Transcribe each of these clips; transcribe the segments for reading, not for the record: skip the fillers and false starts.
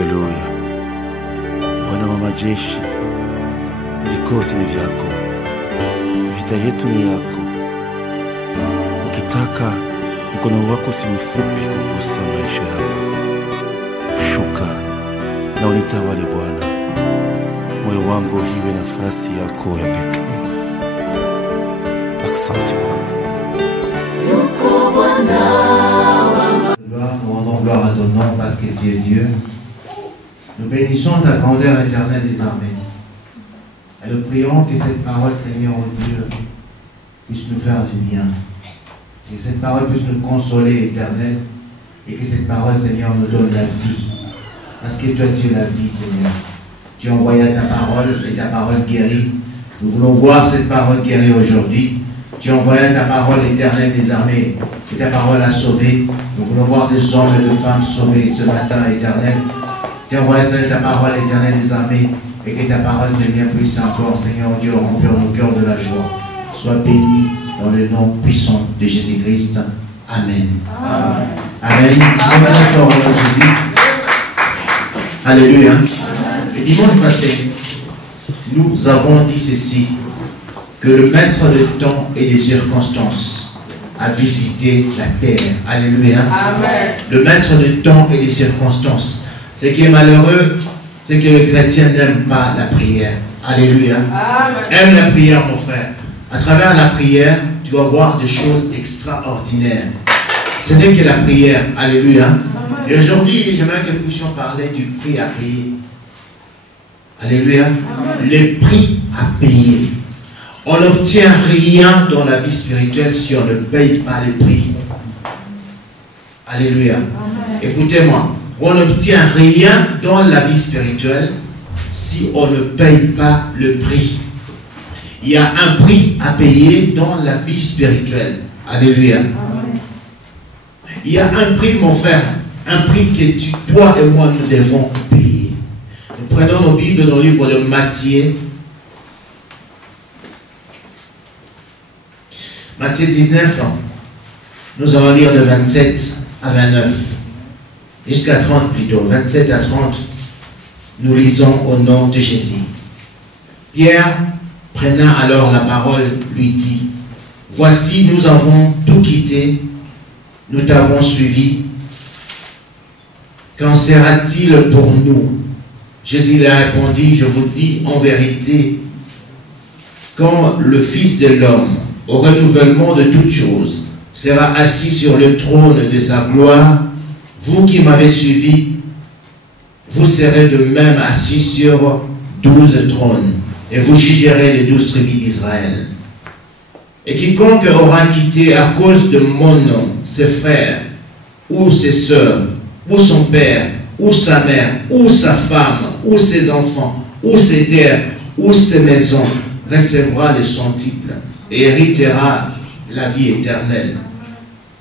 Haleluya. Bwana wa majeshi, vikosi ni vyako, vita yetu ni yako. Ukitaka mkono wako si mfupi kugusa maisha yako. Shuka na unitawale Bwana, moyo wangu iwe nafasi yako ya pekee. Asante Bwana. Nous rendons gloire à ton nom parce que tu es Dieu. Nous bénissons ta grandeur éternelle des armées. Et nous prions que cette parole, Seigneur, oh Dieu, puisse nous faire du bien. Que cette parole puisse nous consoler, éternel. Et que cette parole, Seigneur, nous donne la vie. Parce que toi, tu es la vie, Seigneur. Tu as envoyé ta parole et ta parole guérit. Nous voulons voir cette parole guérie aujourd'hui. Tu as envoyé ta parole éternelle des armées et ta parole a sauvé. Nous voulons voir des hommes et des femmes sauvés ce matin, éternel. Tu as envoyé ta parole éternelle des armées et que ta parole, Seigneur, puisse encore, Seigneur Dieu, remplir nos cœurs de la joie. Sois béni dans le nom puissant de Jésus-Christ. Amen. Amen. Amen. Amen. Jésus. Alléluia. Le dimanche passé, nous avons dit ceci, que le maître de temps et des circonstances a visité la terre. Alléluia. Amen. Le maître de temps et des circonstances. Ce qui est malheureux, c'est que le chrétien n'aime pas la prière. Alléluia. Amen. Aime la prière, mon frère. À travers la prière, tu vas voir des choses extraordinaires. Ce n'est que la prière. Alléluia. Amen. Et aujourd'hui, j'aimerais que nous puissions parler du prix à payer. Alléluia. Amen. Les prix à payer. On n'obtient rien dans la vie spirituelle si on ne paye pas les prix. Alléluia. Écoutez-moi. On n'obtient rien dans la vie spirituelle si on ne paye pas le prix. Il y a un prix à payer dans la vie spirituelle. Alléluia. Il y a un prix, mon frère. Un prix que toi et moi, nous devons payer. Nous prenons nos Bibles dans le livre de Matthieu. Matthieu 19, nous allons lire de 27 à 29, jusqu'à 30 plutôt, 27 à 30, nous lisons au nom de Jésus. Pierre, prenant alors la parole, lui dit, « Voici, nous avons tout quitté, nous t'avons suivi. Qu'en sera-t-il pour nous ?» Jésus lui a répondu, « Je vous dis en vérité, quand le Fils de l'homme, au renouvellement de toutes choses, sera assis sur le trône de sa gloire, vous qui m'avez suivi, vous serez de même assis sur 12 trônes, et vous jugerez les 12 tribus d'Israël. Et quiconque aura quitté à cause de mon nom ses frères, ou ses sœurs, ou son père, ou sa mère, ou sa femme, ou ses enfants, ou ses terres, ou ses maisons, recevra le centuple et héritera la vie éternelle.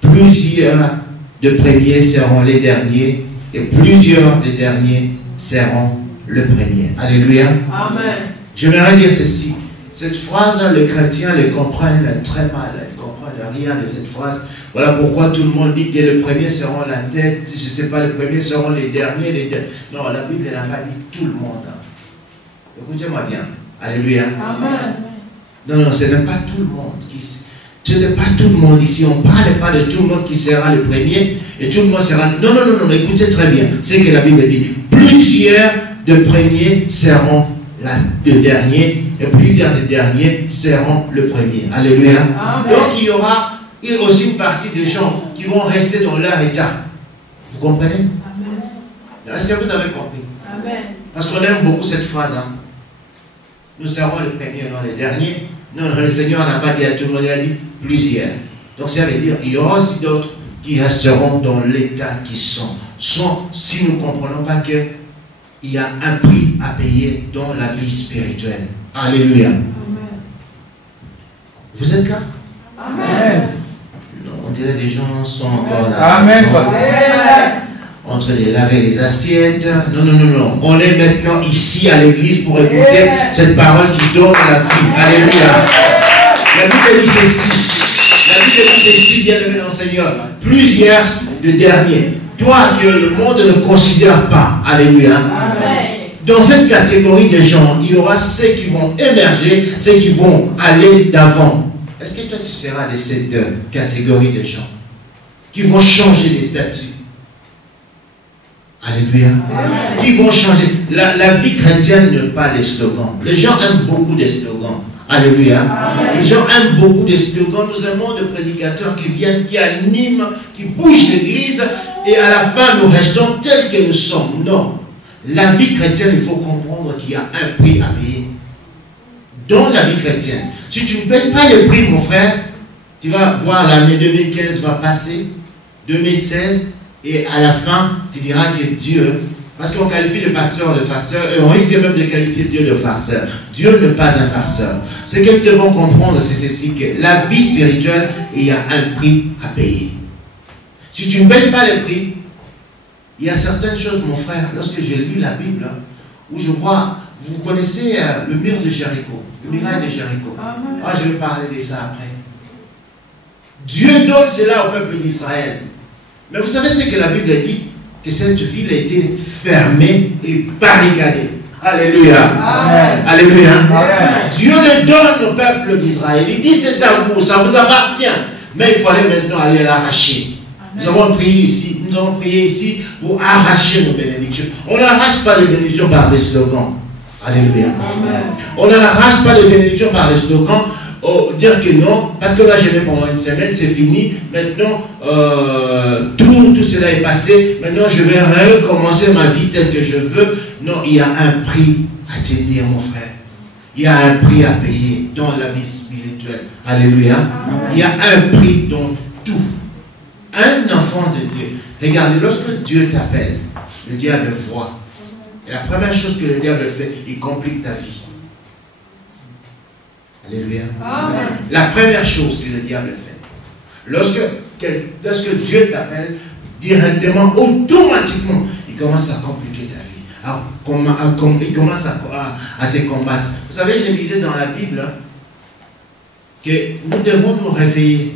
Plusieurs de premiers seront les derniers, et plusieurs des derniers seront le premier. Alléluia. Amen. J'aimerais dire ceci. Cette phrase, les chrétiens les comprennent très mal. Ils ne comprennent rien de cette phrase. Voilà pourquoi tout le monde dit que les premiers seront la tête. Je ne sais pas, les premiers seront les derniers. Non, la Bible n'a pas dit tout le monde. Écoutez-moi bien. Alléluia. Amen. Non, ce n'est pas tout le monde ce n'est pas tout le monde ici. On ne parle pas de tout le monde qui sera le premier et tout le monde sera... Non, écoutez très bien. C'est que la Bible dit. Plusieurs de premiers seront le dernier et plusieurs des derniers seront le premier. Alléluia. Amen. Donc il y aura aussi une partie des gens qui vont rester dans leur état. Vous comprenez? Est-ce que vous avez compris? Amen. Parce qu'on aime beaucoup cette phrase. Hein? Nous serons les premiers, non les derniers. Non, le Seigneur n'a pas dit à tout le monde, il a dit plusieurs. Donc ça veut dire qu'il y aura aussi d'autres qui resteront dans l'état qui sont. Si nous ne comprenons pas qu'il y a un prix à payer dans la vie spirituelle. Alléluia. Amen. Vous êtes là? Amen. Non, on dirait que les gens sont encore là. Amen. Entre les laver les assiettes. Non. On est maintenant ici à l'église pour écouter cette parole qui donne la vie. Alléluia. La Bible dit ceci. La Bible dit ceci, bien aimé dans le Seigneur. Plusieurs de derniers. Toi que le monde ne considère pas. Alléluia. Amen. Dans cette catégorie de gens, il y aura ceux qui vont émerger, ceux qui vont aller d'avant. Est-ce que toi tu seras de cette catégorie de gens qui vont changer les statuts? Alléluia. Amen. Qui vont changer. La vie chrétienne n'est pas les slogans. Les gens aiment beaucoup des slogans. Alléluia. Amen. Les gens aiment beaucoup des slogans. Nous aimons des prédicateurs qui viennent, qui animent, qui bougent l'église et à la fin nous restons tels que nous sommes. Non. La vie chrétienne, il faut comprendre qu'il y a un prix à payer. Dans la vie chrétienne. Si tu ne payes pas le prix, mon frère, tu vas voir l'année 2015 va passer, 2016, et à la fin, tu diras que Dieu, parce qu'on qualifie le pasteur de farceur, et on risque même de qualifier Dieu de farceur. Dieu n'est pas un farceur. Ce que nous devons comprendre, c'est ceci, que la vie spirituelle, il y a un prix à payer. Si tu ne payes pas le prix, il y a certaines choses, mon frère, lorsque j'ai lu la Bible, où je vois, vous connaissez le mur de Jéricho, le miracle de Jéricho. Ah, je vais parler de ça après. Dieu donne cela au peuple d'Israël. Mais vous savez ce que la Bible dit? Que cette ville a été fermée et barricadée. Alléluia. Amen. Alléluia. Amen. Dieu le donne au peuple d'Israël. Il dit c'est à vous, ça vous appartient. Mais il fallait maintenant aller l'arracher. Nous avons prié ici pour arracher nos bénédictions. On n'arrache pas les bénédictions par des slogans. Alléluia. Amen. On n'arrache pas les bénédictions par des slogans. Dire que non, parce que là je vais pendant une semaine, c'est fini. Maintenant, tout cela est passé. Maintenant, je vais recommencer ma vie telle que je veux. Non, il y a un prix à tenir, mon frère. Il y a un prix à payer dans la vie spirituelle. Alléluia. Il y a un prix dans tout. Un enfant de Dieu. Regardez, lorsque Dieu t'appelle, le diable voit. Et la première chose que le diable fait, il complique ta vie. Alléluia. Amen. La première chose que le diable fait, lorsque Dieu t'appelle, directement, automatiquement, il commence à compliquer ta vie. Il commence à te combattre. Vous savez, je lisais dans la Bible que nous devons nous réveiller.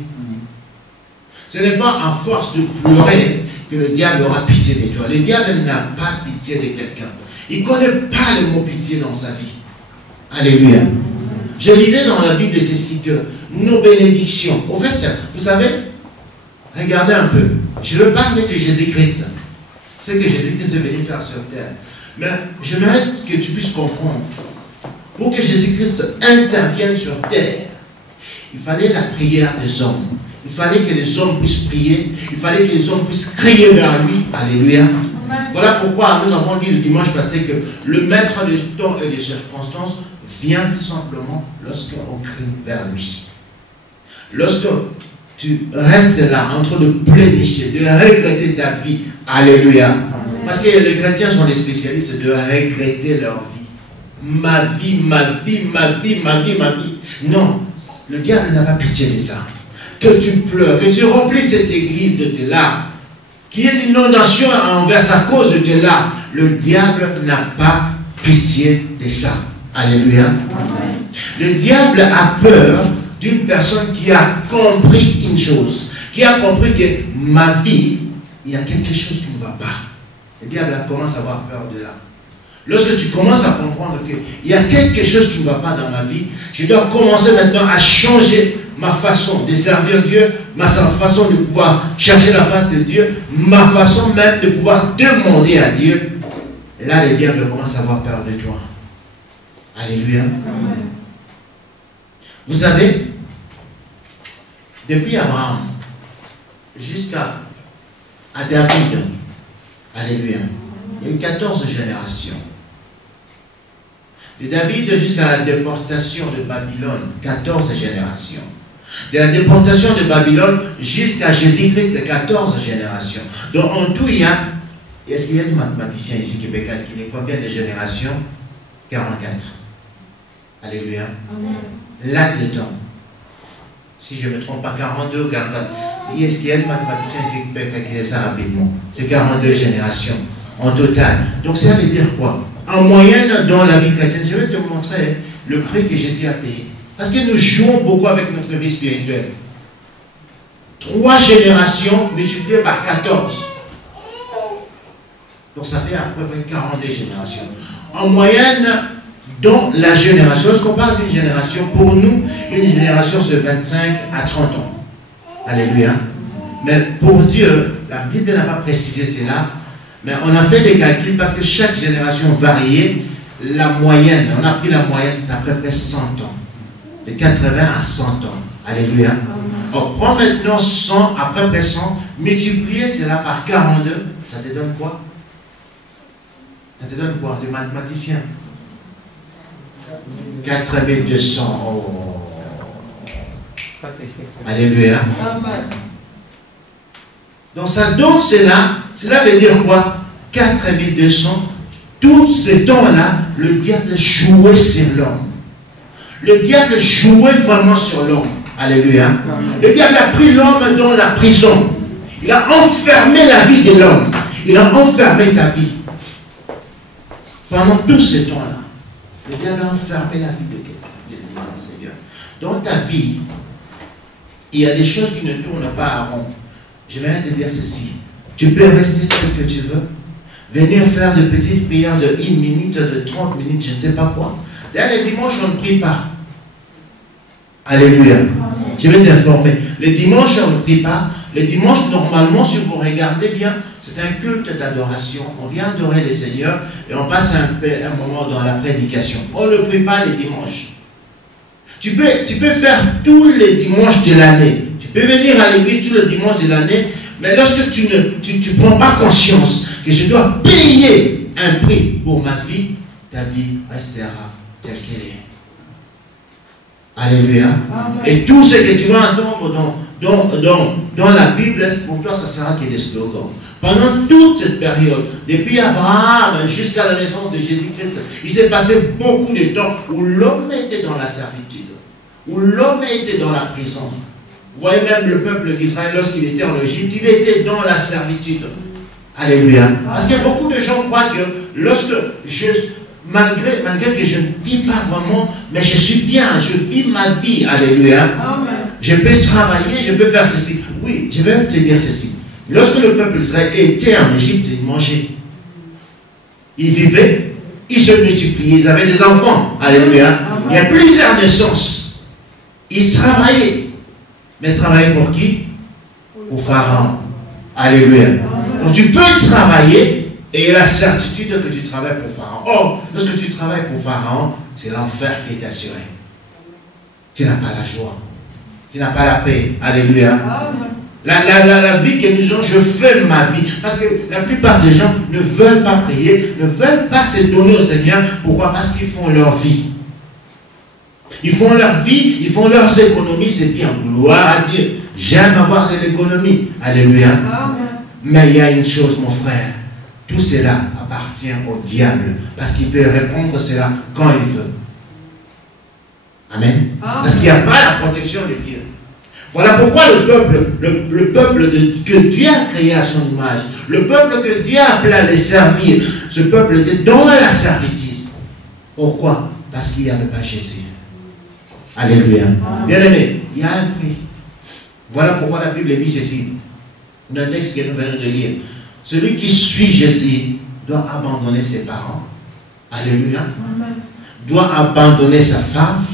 Ce n'est pas en force de pleurer que le diable aura pitié de toi. Le diable n'a pas pitié de quelqu'un. Il ne connaît pas le mot pitié dans sa vie. Alléluia. Je lisais dans la Bible ceci que nos bénédictions, au fait, vous savez, regardez un peu, je veux parler de Jésus-Christ, ce que Jésus-Christ est venu faire sur terre. Mais j'aimerais que tu puisses comprendre, pour que Jésus-Christ intervienne sur terre, il fallait la prière des hommes. Il fallait que les hommes puissent prier, il fallait que les hommes puissent crier vers lui. Alléluia. Voilà pourquoi nous avons dit le dimanche passé que le maître des temps et des circonstances vient simplement lorsqu'on crie vers lui. Lorsque tu restes là en train de plénicher, de regretter ta vie. Alléluia. Amen. Parce que les chrétiens sont les spécialistes de regretter leur vie. Ma vie, ma vie, ma vie, ma vie, ma vie. Non, le diable n'a pas pitié de ça. Que tu pleures, que tu remplis cette église de tes larmes, qu'il y ait une inondation envers à cause de tes larmes. Le diable n'a pas pitié de ça. Alléluia. Amen. Le diable a peur d'une personne qui a compris une chose, qui a compris que ma vie, il y a quelque chose qui ne va pas. Le diable commence à avoir peur de là. Lorsque tu commences à comprendre qu'il y a quelque chose qui ne va pas dans ma vie, je dois commencer maintenant à changer ma façon de servir Dieu, ma façon de pouvoir chercher la face de Dieu, ma façon même de pouvoir demander à Dieu. Et là, le diable commence à avoir peur de toi. Alléluia. Amen. Vous savez, depuis Abraham jusqu'à David, alléluia, il y a eu 14 générations. De David jusqu'à la déportation de Babylone, 14 générations. De la déportation de Babylone jusqu'à Jésus-Christ, 14 générations. Donc en tout, il y a, est-ce qu'il y a des mathématiciens ici qui peuvent calculer combien de générations? 44. Alléluia. Là-dedans, si je ne me trompe pas, 42 ou 44. Est-ce qu'il y a des mathématiciens ici qui peuvent calculer ça rapidement? C'est 42 générations en total. Donc ça veut dire quoi? En moyenne, dans la vie chrétienne, je vais te montrer le prix que Jésus a payé. Parce que nous jouons beaucoup avec notre vie spirituelle. 3 générations multipliées par 14. Donc ça fait à peu près 42 générations. En moyenne, dans la génération, lorsqu'on parle d'une génération, pour nous, une génération c'est 25 à 30 ans. Alléluia. Mais pour Dieu, la Bible n'a pas précisé cela, mais on a fait des calculs parce que chaque génération variait. La moyenne, on a pris la moyenne, c'est à peu près 100 ans. De 80 à 100 ans. Alléluia. On prend maintenant 100, à peu près 100, multiplier cela par 42, ça te donne quoi? Ça te donne quoi? Le mathématicien? 4200. Oh. Alléluia. Donc ça donne cela. Cela veut dire quoi? 4200. Tout ce temps-là, le diable jouait sur l'homme. Le diable jouait vraiment sur l'homme. Alléluia. Le diable a pris l'homme dans la prison. Il a enfermé la vie de l'homme. Il a enfermé ta vie. Pendant tout ce temps-là, le diable a enfermé la vie de quelqu'un. Seigneur. Dans ta vie, il y a des choses qui ne tournent pas à rond. Je vais te dire ceci. Tu peux rester tel que tu veux. Venir faire de petites prières de 1 minute, de 30 minutes, je ne sais pas quoi. D'ailleurs, les dimanches, on ne prie pas. Alléluia. Je vais t'informer. Les dimanches, on ne prie pas. Les dimanches, normalement, si vous regardez bien, c'est un culte d'adoration. On vient adorer le Seigneur et on passe un moment dans la prédication. On ne prie pas les dimanches. Tu peux faire tous les dimanches de l'année. Tu peux venir à l'église tous les dimanches de l'année, mais lorsque tu ne prends pas conscience que je dois payer un prix pour ma vie, ta vie restera telle qu'elle est. Alléluia. Amen. Et tout ce que tu vas entendre dans la Bible, pour toi, ça sera que des slogans. Pendant toute cette période, depuis Abraham jusqu'à la naissance de Jésus-Christ, il s'est passé beaucoup de temps où l'homme était dans la servitude, où l'homme était dans la prison. Vous voyez même le peuple d'Israël, lorsqu'il était en Égypte, il était dans la servitude. Alléluia. Parce que beaucoup de gens croient que lorsque malgré que je ne vis pas vraiment, mais je suis bien, je vis ma vie. Alléluia. Amen. Je peux travailler, je peux faire ceci. Oui, je vais te dire ceci. Lorsque le peuple d'Israël était en Égypte, ils mangeaient. Ils vivaient, ils se multipliaient, ils avaient des enfants. Alléluia. Amen. Il y a plusieurs naissances. Ils travaillaient. Mais travailler pour qui? Pour Pharaon. Alléluia. Donc tu peux travailler et la certitude que tu travailles pour Pharaon. Or, lorsque tu travailles pour Pharaon, c'est l'enfer qui est assuré. Tu n'as pas la joie. Tu n'as pas la paix. Alléluia. La vie que nous avons, je fais ma vie. Parce que la plupart des gens ne veulent pas prier, ne veulent pas se donner au Seigneur. Pourquoi? Parce qu'ils font leur vie. Ils font leur vie, ils font leurs économies, c'est bien. Gloire à Dieu. J'aime avoir de l'économie. Alléluia. Amen. Mais il y a une chose, mon frère. Tout cela appartient au diable. Parce qu'il peut répondre cela quand il veut. Amen. Parce qu'il n'y a pas la protection de Dieu. Voilà pourquoi le peuple que Dieu a créé à son image, le peuple que Dieu a appelé à les servir, ce peuple était dans la servitude. Pourquoi? Parce qu'il n'y avait pas Jésus. Alléluia. Bien aimé, il y a un prix. Voilà pourquoi la Bible dit ceci. Dans un texte que nous venons de lire. Celui qui suit Jésus doit abandonner ses parents. Alléluia. Amen. Doit abandonner sa femme.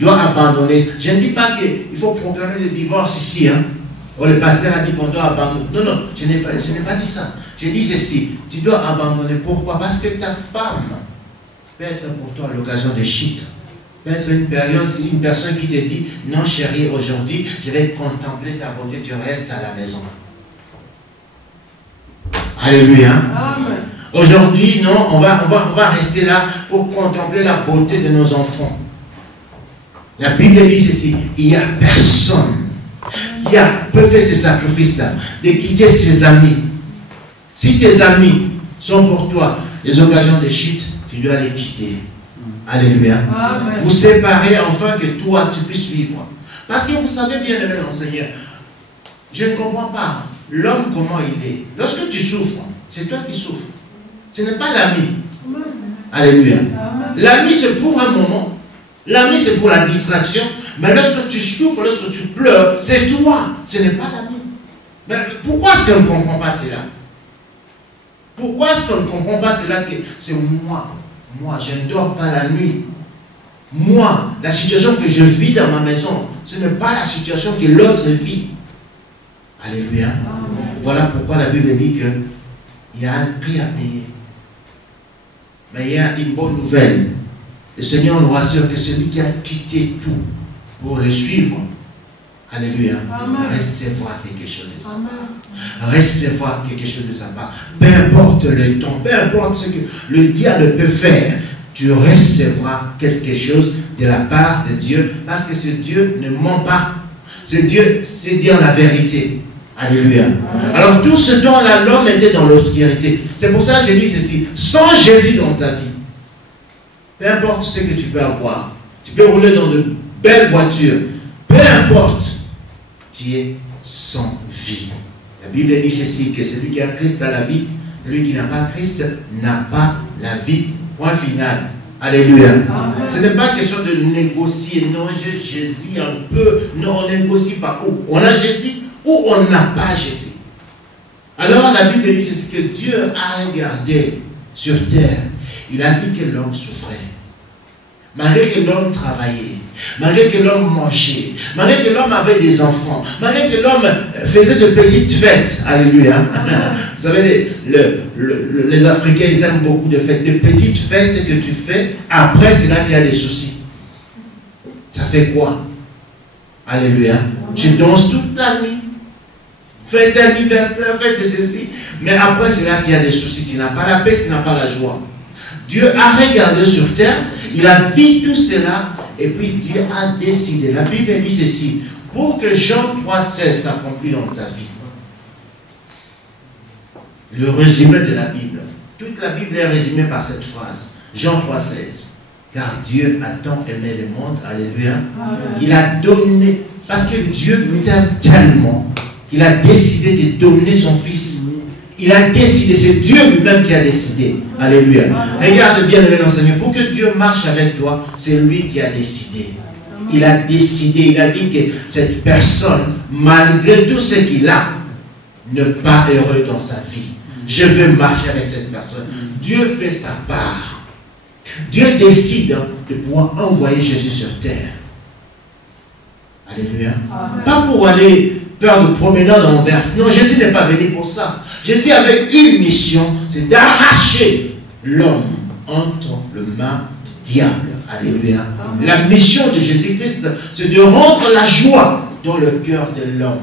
Doit abandonner. Je ne dis pas qu'il faut proclamer le divorce ici. Hein. Oh, le pasteur a dit qu'on doit abandonner. Non, non, je n'ai pas dit ça. J'ai dit ceci. Tu dois abandonner. Pourquoi? Parce que ta femme peut être pour toi l'occasion de chute. Peut-être une personne qui te dit, non chérie, aujourd'hui, je vais contempler ta beauté, tu restes à la maison. Alléluia. Aujourd'hui, non, on va rester là pour contempler la beauté de nos enfants. La Bible dit ceci, il n'y a personne qui peut faire ce sacrifice-là, de quitter ses amis. Si tes amis sont pour toi les occasions de chute, tu dois les quitter. Alléluia. Amen. Vous séparez afin que toi tu puisses vivre. Parce que vous savez bien aimé mon Seigneur, je ne comprends pas l'homme comment il est. Lorsque tu souffres, c'est toi qui souffres. Ce n'est pas l'ami. Alléluia. L'ami c'est pour un moment. L'ami c'est pour la distraction. Mais lorsque tu souffres, lorsque tu pleures, c'est toi. Ce n'est pas l'ami. Mais pourquoi est-ce qu'on ne comprend pas cela? Pourquoi est-ce qu'on ne comprend pas cela que c'est moi? Moi, je ne dors pas la nuit. Moi, la situation que je vis dans ma maison, ce n'est pas la situation que l'autre vit. Alléluia. Amen. Voilà pourquoi la Bible dit qu'il y a un prix à payer. Mais il y a une bonne nouvelle. Le Seigneur nous rassure que celui qui a quitté tout pour le suivre, alléluia, recevra quelque chose de sa part. Recevra quelque chose de sa part. Peu importe le temps, peu importe ce que le diable peut faire, tu recevras quelque chose de la part de Dieu, parce que ce Dieu ne ment pas. Ce Dieu, c'est dire la vérité. Alléluia. Alors tout ce temps-là, l'homme était dans l'obscurité. C'est pour ça que je dis ceci. Sans Jésus dans ta vie, peu importe ce que tu peux avoir, tu peux rouler dans de belles voitures, peu importe, tu es sans vie. La Bible dit ceci, que celui qui a Christ a la vie, celui qui n'a pas Christ n'a pas la vie. Point final. Alléluia. Amen. Ce n'est pas question de négocier. Non, j'ai Jésus un peu. Non, on ne négocie pas. Où on a Jésus ou on n'a pas Jésus. Alors la Bible dit ceci, que Dieu a regardé sur terre. Il a vu que l'homme souffrait. Malgré que l'homme travaillait, malgré que l'homme mangeait, malgré que l'homme avait des enfants, malgré que l'homme faisait de petites fêtes. Alléluia. Vous savez, les Africains, ils aiment beaucoup de fêtes. Des petites fêtes que tu fais, après, c'est là que tu as des soucis. Ça fait quoi? Alléluia. Tu danses toute la nuit. Fête d'anniversaire, fête de ceci. Mais après, c'est là que tu as des soucis. Tu n'as pas la paix, tu n'as pas la joie. Dieu a regardé sur terre, il a vu tout cela, et puis Dieu a décidé. La Bible dit ceci, pour que Jean 3,16 s'accomplisse dans ta vie. Le résumé de la Bible. Toute la Bible est résumée par cette phrase. Jean 3,16. Car Dieu a tant aimé le monde, alléluia. Il a donné, parce que Dieu nous aime tellement, il a décidé de donner son Fils. Il a décidé, c'est Dieu lui-même qui a décidé. Alléluia. Regarde bien, aimé dans le Seigneur, pour que Dieu marche avec toi, c'est lui qui a décidé. Il a décidé, il a dit que cette personne, malgré tout ce qu'il a, n'est pas heureux dans sa vie. Je veux marcher avec cette personne. Dieu fait sa part. Dieu décide de pouvoir envoyer Jésus sur terre. Alléluia. Pas pour aller faire de promenade en verse. Non, Jésus n'est pas venu pour ça. Jésus avait une mission, c'est d'arracher l'homme entre les mains du diable. Alléluia. La mission de Jésus-Christ, c'est de rendre la joie dans le cœur de l'homme.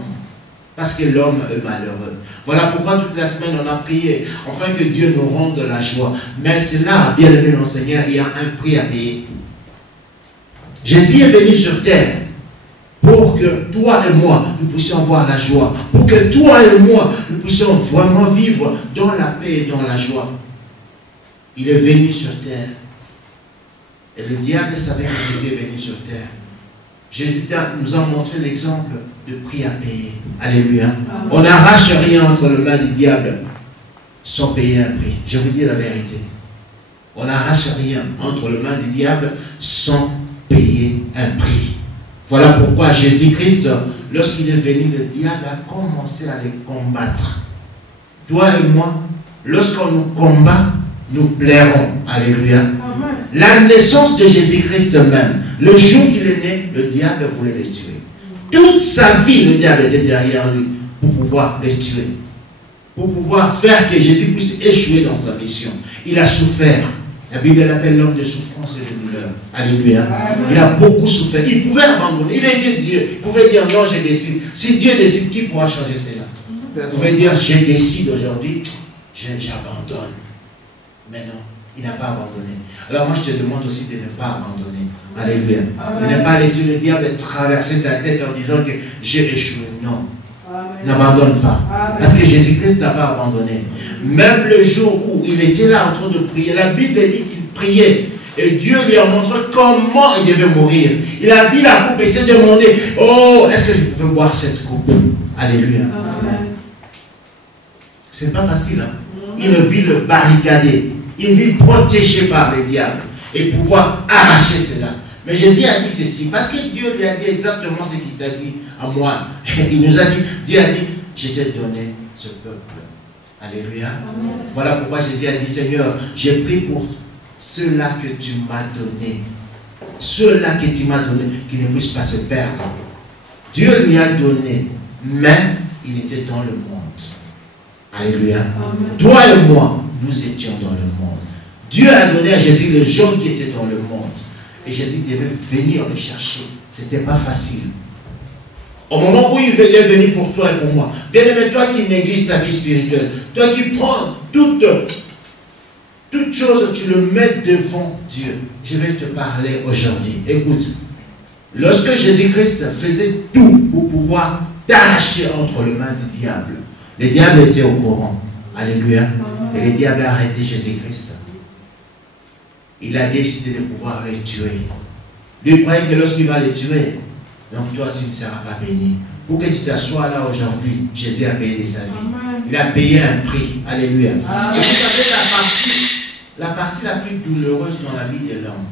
Parce que l'homme est malheureux. Voilà pourquoi toute la semaine on a prié, afin que Dieu nous rende la joie. Mais c'est là, bien aimé dans le Seigneur, il y a un prix à payer. Jésus est venu sur terre pour que toi et moi, nous puissions avoir la joie. Pour que toi et moi, nous puissions vraiment vivre dans la paix et dans la joie. Il est venu sur terre. Et le diable savait que Jésus est venu sur terre. Jésus nous a montré l'exemple de prix à payer. Alléluia. On n'arrache rien entre les mains du diable sans payer un prix. Je vous dis la vérité. On n'arrache rien entre les mains du diable sans payer un prix. Voilà pourquoi Jésus-Christ, lorsqu'il est venu, le diable a commencé à les combattre. Toi et moi, lorsqu'on nous combat, nous plairons. Alléluia. La naissance de Jésus-Christ même, le jour qu'il est né, le diable voulait les tuer. Toute sa vie, le diable était derrière lui pour pouvoir les tuer. Pour pouvoir faire que Jésus puisse échouer dans sa mission. Il a souffert. La Bible l'appelle l'homme de souffrance et de douleur. Alléluia. Il a beaucoup souffert. Il pouvait abandonner. Il était Dieu. Il pouvait dire non, je décide. Si Dieu décide, qui pourra changer cela? Il pouvait dire je décide aujourd'hui, j'abandonne. Mais non, il n'a pas abandonné. Alors moi je te demande aussi de ne pas abandonner. Alléluia. De ne pas laisser le diable traverser ta tête en disant que j'ai échoué. Non. N'abandonne pas. Parce que Jésus-Christ n'a pas abandonné. Même le jour où il était là en train de prier, la Bible dit qu'il priait. Et Dieu lui a montré comment il devait mourir. Il a vu la coupe et il s'est demandé, oh, est-ce que je peux boire cette coupe? Alléluia. C'est pas facile. Hein? Une vie le barricadée. Une vie protégée par le diable. Et pouvoir arracher cela. Mais Jésus a dit ceci, parce que Dieu lui a dit exactement ce qu'il t'a dit à moi. Il nous a dit, Dieu a dit, je t'ai donné ce peuple. Alléluia. Amen. Voilà pourquoi Jésus a dit, Seigneur, j'ai pris pour ceux-là que tu m'as donné. Ceux-là que tu m'as donné, qui ne puissent pas se perdre. Dieu lui a donné, mais il était dans le monde. Alléluia. Amen. Toi et moi, nous étions dans le monde. Dieu a donné à Jésus les gens qui étaient dans le monde. Et Jésus devait venir le chercher. Ce n'était pas facile. Au moment où il est venu pour toi et pour moi, bien aimé, toi qui négliges ta vie spirituelle, toi qui prends toute chose, tu le mets devant Dieu. Je vais te parler aujourd'hui. Écoute, lorsque Jésus-Christ faisait tout pour pouvoir t'arracher entre les mains du diable, le diable était au courant. Alléluia. Et le diable a arrêté Jésus-Christ. Il a décidé de pouvoir les tuer. Lui, il croyait que lorsqu'il va les tuer, donc toi, tu ne seras pas béni. Pour que tu t'assoies là aujourd'hui, Jésus a payé sa vie. Il a payé un prix. Alléluia. Et vous savez, la partie la plus douloureuse dans la vie de l'homme,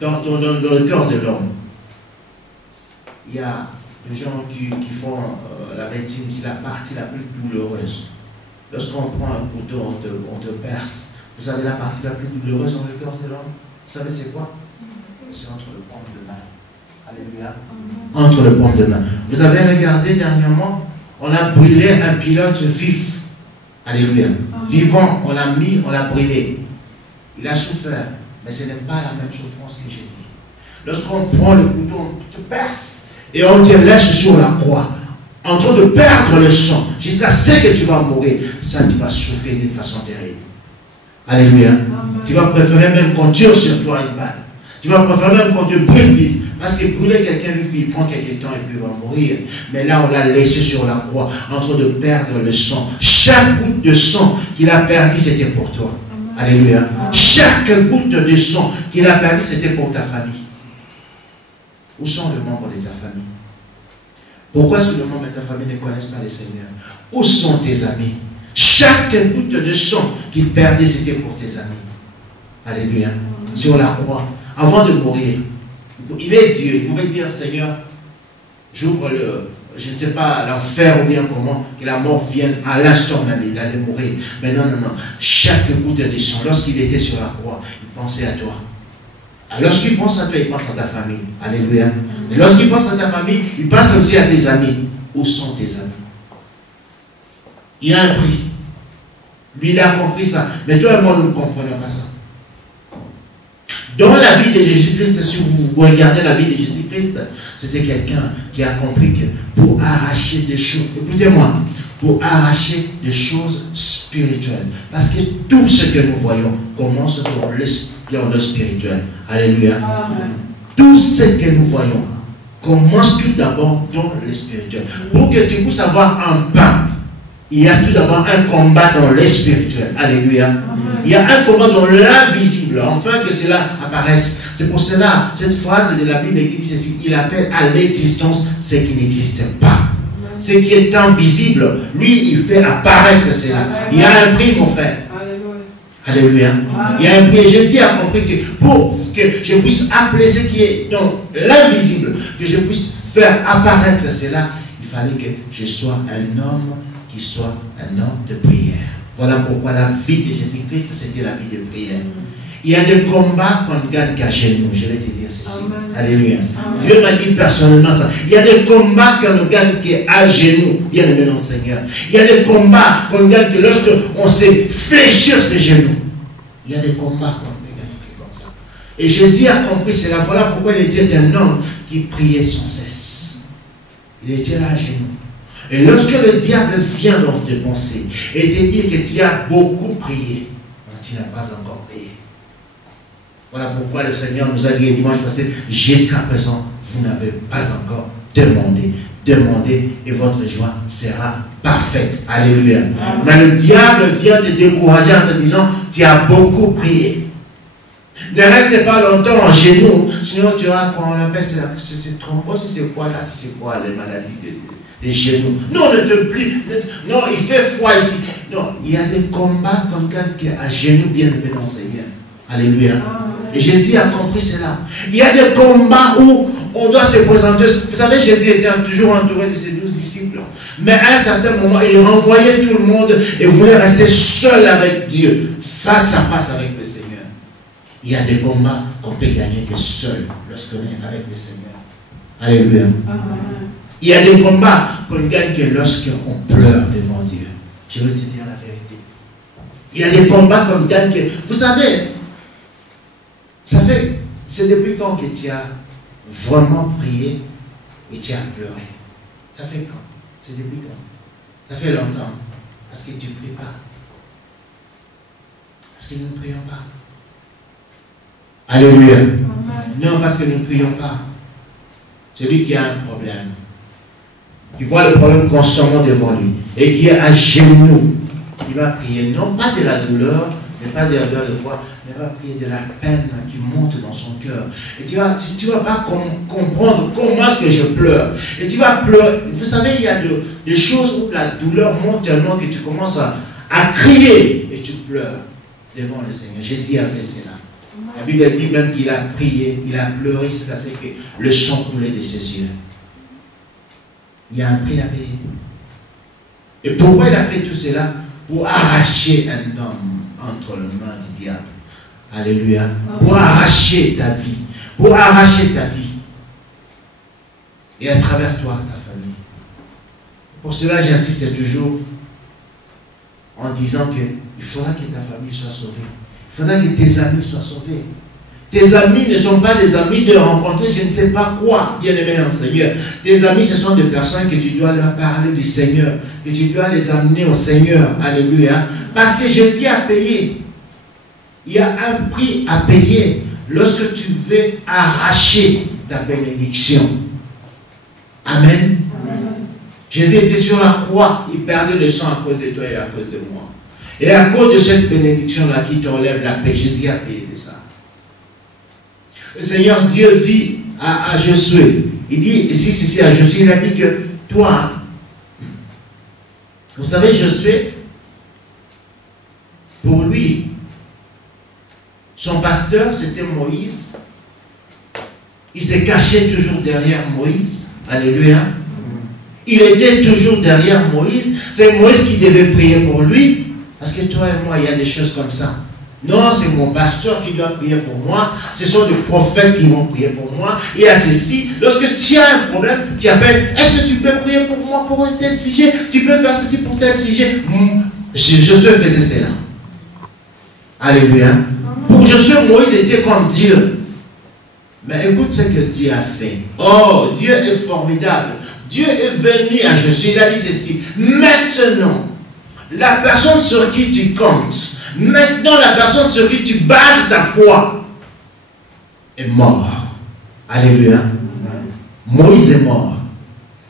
dans le cœur de l'homme, il y a des gens qui font la médecine, c'est la partie la plus douloureuse. Lorsqu'on prend un couteau, on te perce. Vous savez la partie la plus douloureuse dans le cœur de l'homme? Vous savez c'est quoi? C'est entre le paume de main. Alléluia. Entre le paume de main. Vous avez regardé dernièrement, on a brûlé un pilote vif. Alléluia. Vivant, on l'a mis, on l'a brûlé. Il a souffert, mais ce n'est pas la même souffrance que Jésus. Lorsqu'on prend le couteau, on te perce et on te laisse sur la croix, en train de perdre le sang, jusqu'à ce que tu vas mourir. Ça, tu vas souffrir d'une façon terrible. Alléluia. Amen. Tu vas préférer même qu'on tire sur toi une balle. Tu vas préférer même qu'on te brûle vif. Parce que brûler quelqu'un vif, il prend quelques temps et puis il va mourir. Mais là, on l'a laissé sur la croix, en train de perdre le sang. Chaque goutte de sang qu'il a perdu, c'était pour toi. Amen. Alléluia. Amen. Chaque goutte de sang qu'il a perdu, c'était pour ta famille. Où sont les membres de ta famille? Pourquoi est-ce que les membres de ta famille ne connaissent pas le Seigneur? Où sont tes amis? Chaque goutte de sang qu'il perdait, c'était pour tes amis. Alléluia. Sur la croix, avant de mourir, il est Dieu. Il pouvait dire, Seigneur, j'ouvre je ne sais pas, l'enfer ou bien comment, que la mort vienne à l'instant d'aller mourir. Mais non, non, non. Chaque goutte de sang, lorsqu'il était sur la croix, il pensait à toi. Lorsqu'il pense à toi, il pense à ta famille. Alléluia. Et lorsqu'il pense à ta famille, il pense aussi à tes amis. Où sont tes amis? Il y a un prix. Lui, il a compris ça. Mais toi et moi, nous ne comprenons pas ça. Dans la vie de Jésus-Christ, si vous regardez la vie de Jésus-Christ, c'était quelqu'un qui a compris que pour arracher des choses, écoutez-moi, pour arracher des choses spirituelles. Parce que tout ce que nous voyons commence dans le spirituel. Alléluia. Amen. Tout ce que nous voyons commence tout d'abord dans le spirituel. Pour que tu puisses avoir un pain, il y a tout d'abord un combat dans le spirituel. Alléluia. Amen. Il y a un combat dans l'invisible, afin que cela apparaisse. C'est pour cela, cette phrase de la Bible qui dit ceci, il appelle à l'existence ce qui n'existe pas. Ce qui est invisible, lui, il fait apparaître cela. Il y a un prix, mon frère. Alléluia. Amen. Il y a un prix. Jésus a compris que pour que je puisse appeler ce qui est dans l'invisible, que je puisse faire apparaître cela, il fallait que je sois un homme qui soit un homme de prière. Voilà pourquoi la vie de Jésus-Christ, c'était la vie de prière. Il y a des combats qu'on ne gagne qu'à genoux. Je vais te dire ceci. Amen. Alléluia. Amen. Dieu m'a dit personnellement ça. Il y a des combats qu'on ne gagne qu'à genoux. Bien aimé dans le Seigneur. Il y a des combats qu'on ne gagne que lorsque on s'est fléchi sur ses genoux. Il y a des combats qu'on ne gagne que comme ça. Et Jésus a compris cela. Voilà pourquoi il était un homme qui priait sans cesse. Il était là à genoux. Et lorsque le diable vient dans tes pensées et te dit que tu as beaucoup prié, tu n'as pas encore prié. Voilà pourquoi le Seigneur nous a dit le dimanche passé, jusqu'à présent, vous n'avez pas encore demandé. Demandez et votre joie sera parfaite. Alléluia. Mais le diable vient te décourager en te disant, tu as beaucoup prié. Ne reste pas longtemps en genoux, sinon tu auras, quand on appelle, c'est trompeux, si c'est quoi là, si c'est quoi les maladies des genoux. Non, ne te plie. Non, il fait froid ici. Non, il y a des combats comme quelqu'un à genoux bien aimé dans le Seigneur. Alléluia. Et Jésus a compris cela. Il y a des combats où on doit se présenter. Vous savez, Jésus était toujours entouré de ses 12 disciples. Mais à un certain moment, il renvoyait tout le monde et voulait rester seul avec Dieu, face à face avec le Seigneur. Il y a des combats qu'on peut gagner que seul lorsqu'on est avec le Seigneur. Alléluia. Il y a des combats qu'on ne gagne que lorsqu'on pleure devant Dieu. Je veux te dire la vérité. Il y a des combats qu'on gagne que... Vous savez, c'est depuis quand que tu as vraiment prié et tu as pleuré? Ça fait quand? C'est depuis quand? Ça fait longtemps. Parce que tu ne pries pas. Parce que nous ne prions pas. Alléluia. Non, parce que nous ne prions pas. Celui qui a un problème, qui voit le problème constamment devant lui, et qui est à genoux, il va prier, non pas de la douleur, mais pas de la douleur de foi, mais va prier de la peine qui monte dans son cœur. Et tu vas pas comprendre comment est-ce que je pleure. Et tu vas pleurer. Vous savez, il y a des choses où la douleur monte tellement que tu commences à crier et tu pleures devant le Seigneur. Jésus a fait cela. La Bible dit même qu'il a prié, il a pleuré jusqu'à ce que le sang coulait de ses yeux. Il y a un prix à payer. Et pourquoi il a fait tout cela? Pour arracher un homme entre les mains du diable. Alléluia. Pour arracher ta vie. Pour arracher ta vie. Et à travers toi, ta famille. Pour cela, j'insiste toujours en disant qu'il faudra que ta famille soit sauvée. Il faudra que tes amis soient sauvés. Tes amis ne sont pas des amis de rencontrer je ne sais pas quoi, bien-aimé dans le Seigneur. Tes amis, ce sont des personnes que tu dois leur parler du Seigneur, que tu dois les amener au Seigneur. Alléluia. Parce que Jésus a payé. Il y a un prix à payer lorsque tu veux arracher ta bénédiction. Amen. Amen. Jésus était sur la croix, il perdait le sang à cause de toi et à cause de moi. Et à cause de cette bénédiction-là qui t'enlève la paix, Jésus a payé de ça. Le Seigneur Dieu dit à Josué, il dit ici à Josué, il a dit que toi, vous savez, Josué, pour lui, son pasteur, c'était Moïse. Il se cachait toujours derrière Moïse. Alléluia. Il était toujours derrière Moïse. C'est Moïse qui devait prier pour lui. Parce que toi et moi, il y a des choses comme ça. Non, c'est mon pasteur qui doit prier pour moi. Ce sont des prophètes qui vont prier pour moi. Il y a ceci. Lorsque tu as un problème, tu appelles. Est-ce que tu peux prier pour moi pour un tel sujet? Tu peux faire ceci pour tel sujet? Josué faisait cela. Alléluia. Pour Josué, Moïse était comme Dieu. Mais écoute ce que Dieu a fait. Oh, Dieu est formidable. Dieu est venu à Josué. Il a dit ceci. Maintenant, la personne sur qui tu comptes, maintenant la personne sur qui tu bases ta foi est mort. Alléluia. Moïse est mort.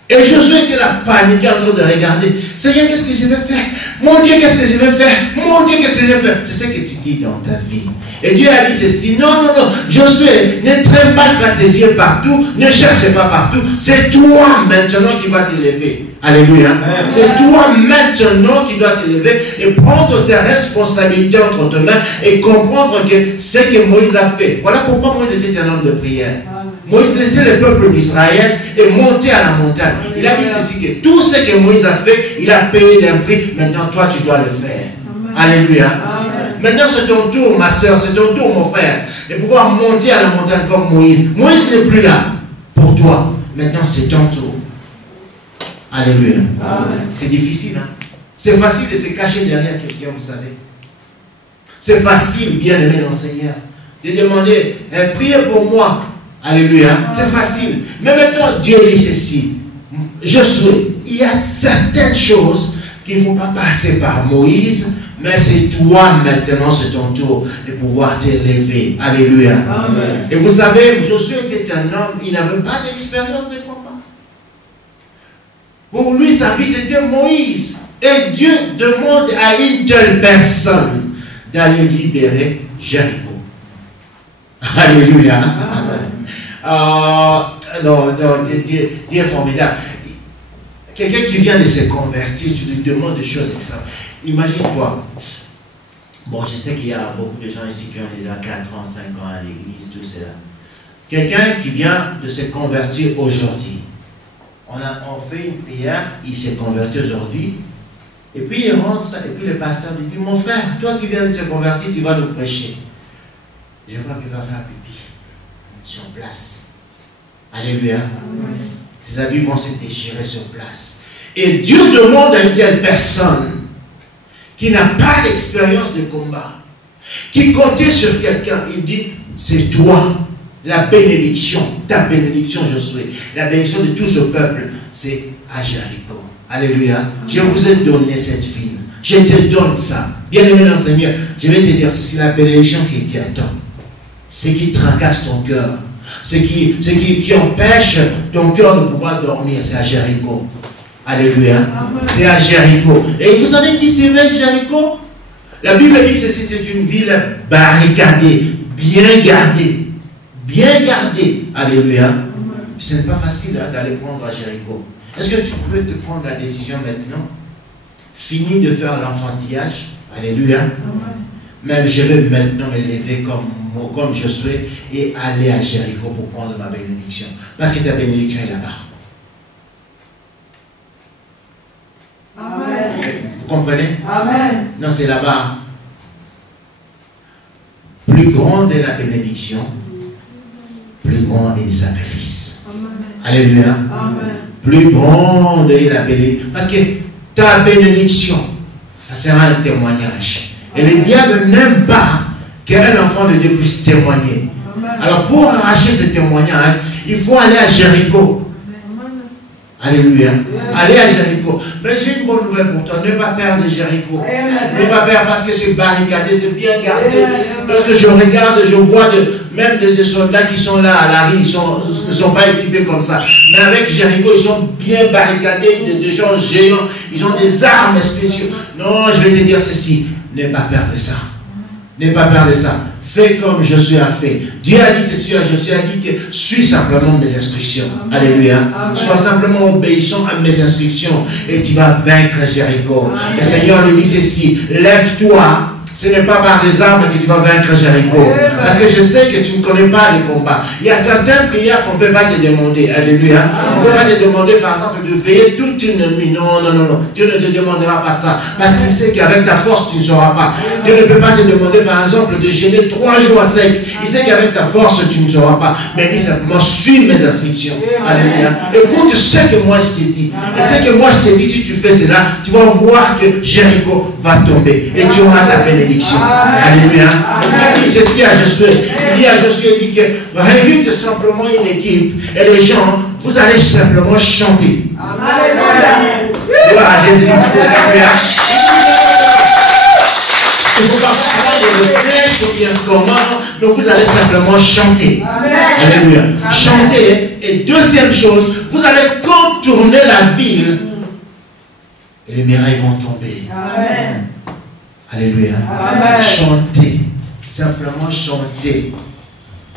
Et Josué était là, paniqué en train de regarder. Seigneur, qu'est-ce que je vais faire? Mon Dieu, qu'est-ce que je vais faire? Mon Dieu, qu'est-ce que je vais faire? C'est ce que tu dis dans ta vie. Et Dieu a dit ceci. Non, non, non. Josué, ne traîne pas tes yeux partout. Ne cherche pas partout. C'est toi maintenant qui vas te lever. Alléluia. C'est toi maintenant qui dois te lever et prendre tes responsabilités entre tes mains et comprendre que ce que Moïse a fait. Voilà pourquoi Moïse était un homme de prière. Moïse laissait le peuple d'Israël et montait à la montagne. Il a dit ceci, que tout ce que Moïse a fait, il a payé d'un prix. Maintenant, toi, tu dois le faire. Alléluia. Maintenant, c'est ton tour, ma soeur, c'est ton tour, mon frère, de pouvoir monter à la montagne comme Moïse. Moïse n'est plus là pour toi. Maintenant, c'est ton tour. Alléluia. C'est difficile, hein? C'est facile de se cacher derrière quelqu'un, vous savez. C'est facile, bien aimé dans le Seigneur, de demander, priez pour moi. Alléluia. C'est facile. Mais maintenant, Dieu dit ceci. Josué, il y a certaines choses qui ne vont pas passer par Moïse, mais c'est toi maintenant, c'est ton tour de pouvoir t'élever. Alléluia. Amen. Et vous savez, Josué était un homme, il n'avait pas d'expérience de combat. Pour lui, sa vie, c'était Moïse. Et Dieu demande à une telle personne d'aller libérer Jéricho. Alléluia. Non, Dieu est formidable. Quelqu'un qui vient de se convertir, tu lui demandes des choses comme ça. Imagine-toi. Bon, je sais qu'il y a beaucoup de gens ici qui ont déjà 4 ans, 5 ans à l'église, tout cela. Quelqu'un qui vient de se convertir aujourd'hui. On fait une prière, il s'est converti aujourd'hui. Et puis il rentre, et puis le pasteur lui dit, mon frère, toi qui viens de se convertir, tu vas nous prêcher. Je crois qu'il va faire pipi sur place. Alléluia. Ses habits vont se déchirer sur place. Et Dieu demande à une telle personne qui n'a pas d'expérience de combat, qui comptait sur quelqu'un, il dit, c'est toi, la bénédiction, ta bénédiction, Josué, la bénédiction de tout ce peuple, c'est à Jéricho. Alléluia. Je vous ai donné cette ville. Je te donne ça. Bien-aimé dans le Seigneur, je vais te dire, c'est la bénédiction qui t'attend. Ce qui tracasse ton cœur. Ce qui empêche ton cœur de pouvoir dormir, c'est à Jéricho. Alléluia. C'est à Jéricho. Et vous savez qui c'est Jéricho? La Bible dit que c'était une ville barricadée, bien gardée. Bien gardée. Alléluia. Ce n'est pas facile d'aller prendre à Jéricho. Est-ce que tu peux te prendre la décision maintenant? Fini de faire l'enfantillage. Alléluia. Même je vais maintenant m'élever comme je souhaite et aller à Jéricho pour prendre ma bénédiction. Parce que ta bénédiction est là-bas. Amen. Vous comprenez? Amen. Non, c'est là-bas. Plus grande est la bénédiction, plus grand est le sacrifice. Alléluia. Amen. Plus grande est la bénédiction. Parce que ta bénédiction, ça sera un témoignage. Et le diable n'aime pas qu'un enfant de Dieu puisse témoigner. Alors pour arracher ce témoignage, il faut aller à Jéricho. Alléluia. Allez à Jéricho. Mais j'ai une bonne nouvelle pour toi. Ne pas perdre Jéricho. Ne pas perdre parce que c'est barricadé, c'est bien gardé. Parce que je regarde, je vois même des soldats qui sont là à la rue, ils ne sont pas équipés comme ça. Mais avec Jéricho, ils sont bien barricadés, des gens géants. Ils ont des armes spéciales. Non, je vais te dire ceci. Ne pas perdre ça. Ne pas perdre ça. Fais comme Josué a fait. Dieu a dit ceci à Josué, a dit que suis simplement mes instructions. Amen. Alléluia. Amen. Sois simplement obéissant à mes instructions et tu vas vaincre Jéricho. Amen. Le Seigneur lui dit ceci, lève-toi. Ce n'est pas par les armes que tu vas vaincre Jéricho. Parce que je sais que tu ne connais pas les combats. Il y a certaines prières qu'on ne peut pas te demander. Alléluia. On ne peut pas te demander, par exemple, de veiller toute une nuit. Non, non, non, non. Dieu ne te demandera pas ça. Parce qu'il sait qu'avec ta force, tu ne sauras pas. Dieu ne peut pas te demander, par exemple, de jeûner 3 jours à sec. Il sait qu'avec ta force, tu ne sauras pas. Mais dis simplement, suis mes instructions. Alléluia. Écoute ce que moi je t'ai dit. Et ce que moi je t'ai dit, si tu fais cela, tu vas voir que Jéricho va tomber. Et tu auras ta bénédiction. Alléluia. Il dit ceci à Josué. Il dit à Josué, il dit que réunissez simplement une équipe et les gens, vous allez simplement chanter. Alléluia. Gloire à Jésus. Alléluia. Il ne faut pas prendre le texte ou bien comment, donc vous allez simplement chanter. Alléluia. Chanter. Et deuxième chose, vous allez contourner la ville et les murailles vont tomber. Amen. Alléluia. Amen. Chanter. Simplement chanter.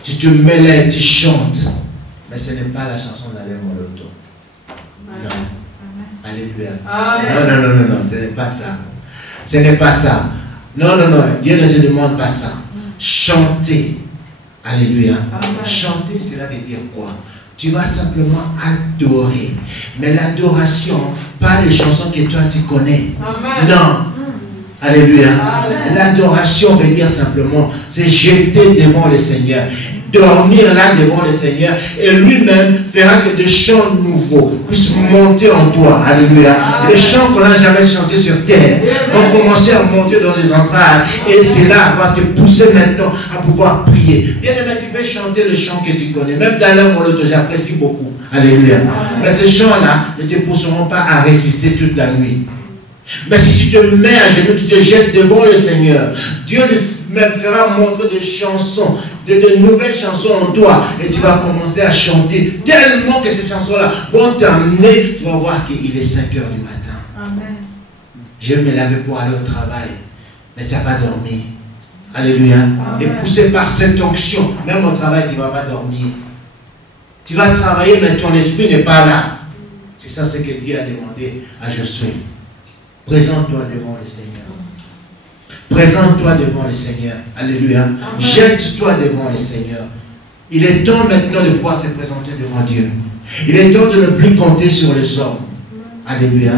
Tu te mets là et tu chantes. Mais ce n'est pas la chanson d'Alain Moloto. Non. Alléluia. Amen. Non, non, non, non, non. Ce n'est pas ça. Ce n'est pas ça. Non, non, non. Dieu ne te demande pas ça. Chanter. Alléluia. Amen. Chanter, cela veut dire quoi? Tu vas simplement adorer. Mais l'adoration, pas les chansons que toi tu connais. Amen. Non. Alléluia. L'adoration veut dire simplement, c'est jeter devant le Seigneur. Dormir là devant le Seigneur. Et lui-même fera que des chants nouveaux puissent monter en toi. Alléluia. Les chants qu'on n'a jamais chantés sur terre vont commencer à monter dans les entrailles. Et cela va te pousser maintenant à pouvoir prier. Bien aimé, tu peux chanter le chant que tu connais. Même d'Alain Moloto, j'apprécie beaucoup. Alléluia. Mais ces chants-là ne te pousseront pas à résister toute la nuit. Mais si tu te mets à genoux, tu te jettes devant le Seigneur, Dieu même fera montrer des chansons, de nouvelles chansons en toi, et tu vas commencer à chanter tellement que ces chansons-là vont t'amener. Tu vas voir qu'il est 5 heures du matin. Amen. Je vais me laver pour aller au travail, mais tu n'as pas dormi. Alléluia. Amen. Et poussé par cette onction, même au travail, tu ne vas pas dormir. Tu vas travailler, mais ton esprit n'est pas là. C'est ça ce que Dieu a demandé à Josué. Présente-toi devant le Seigneur. Présente-toi devant le Seigneur. Alléluia. Jette-toi devant le Seigneur. Il est temps maintenant de pouvoir se présenter devant Dieu. Il est temps de ne plus compter sur les hommes. Alléluia.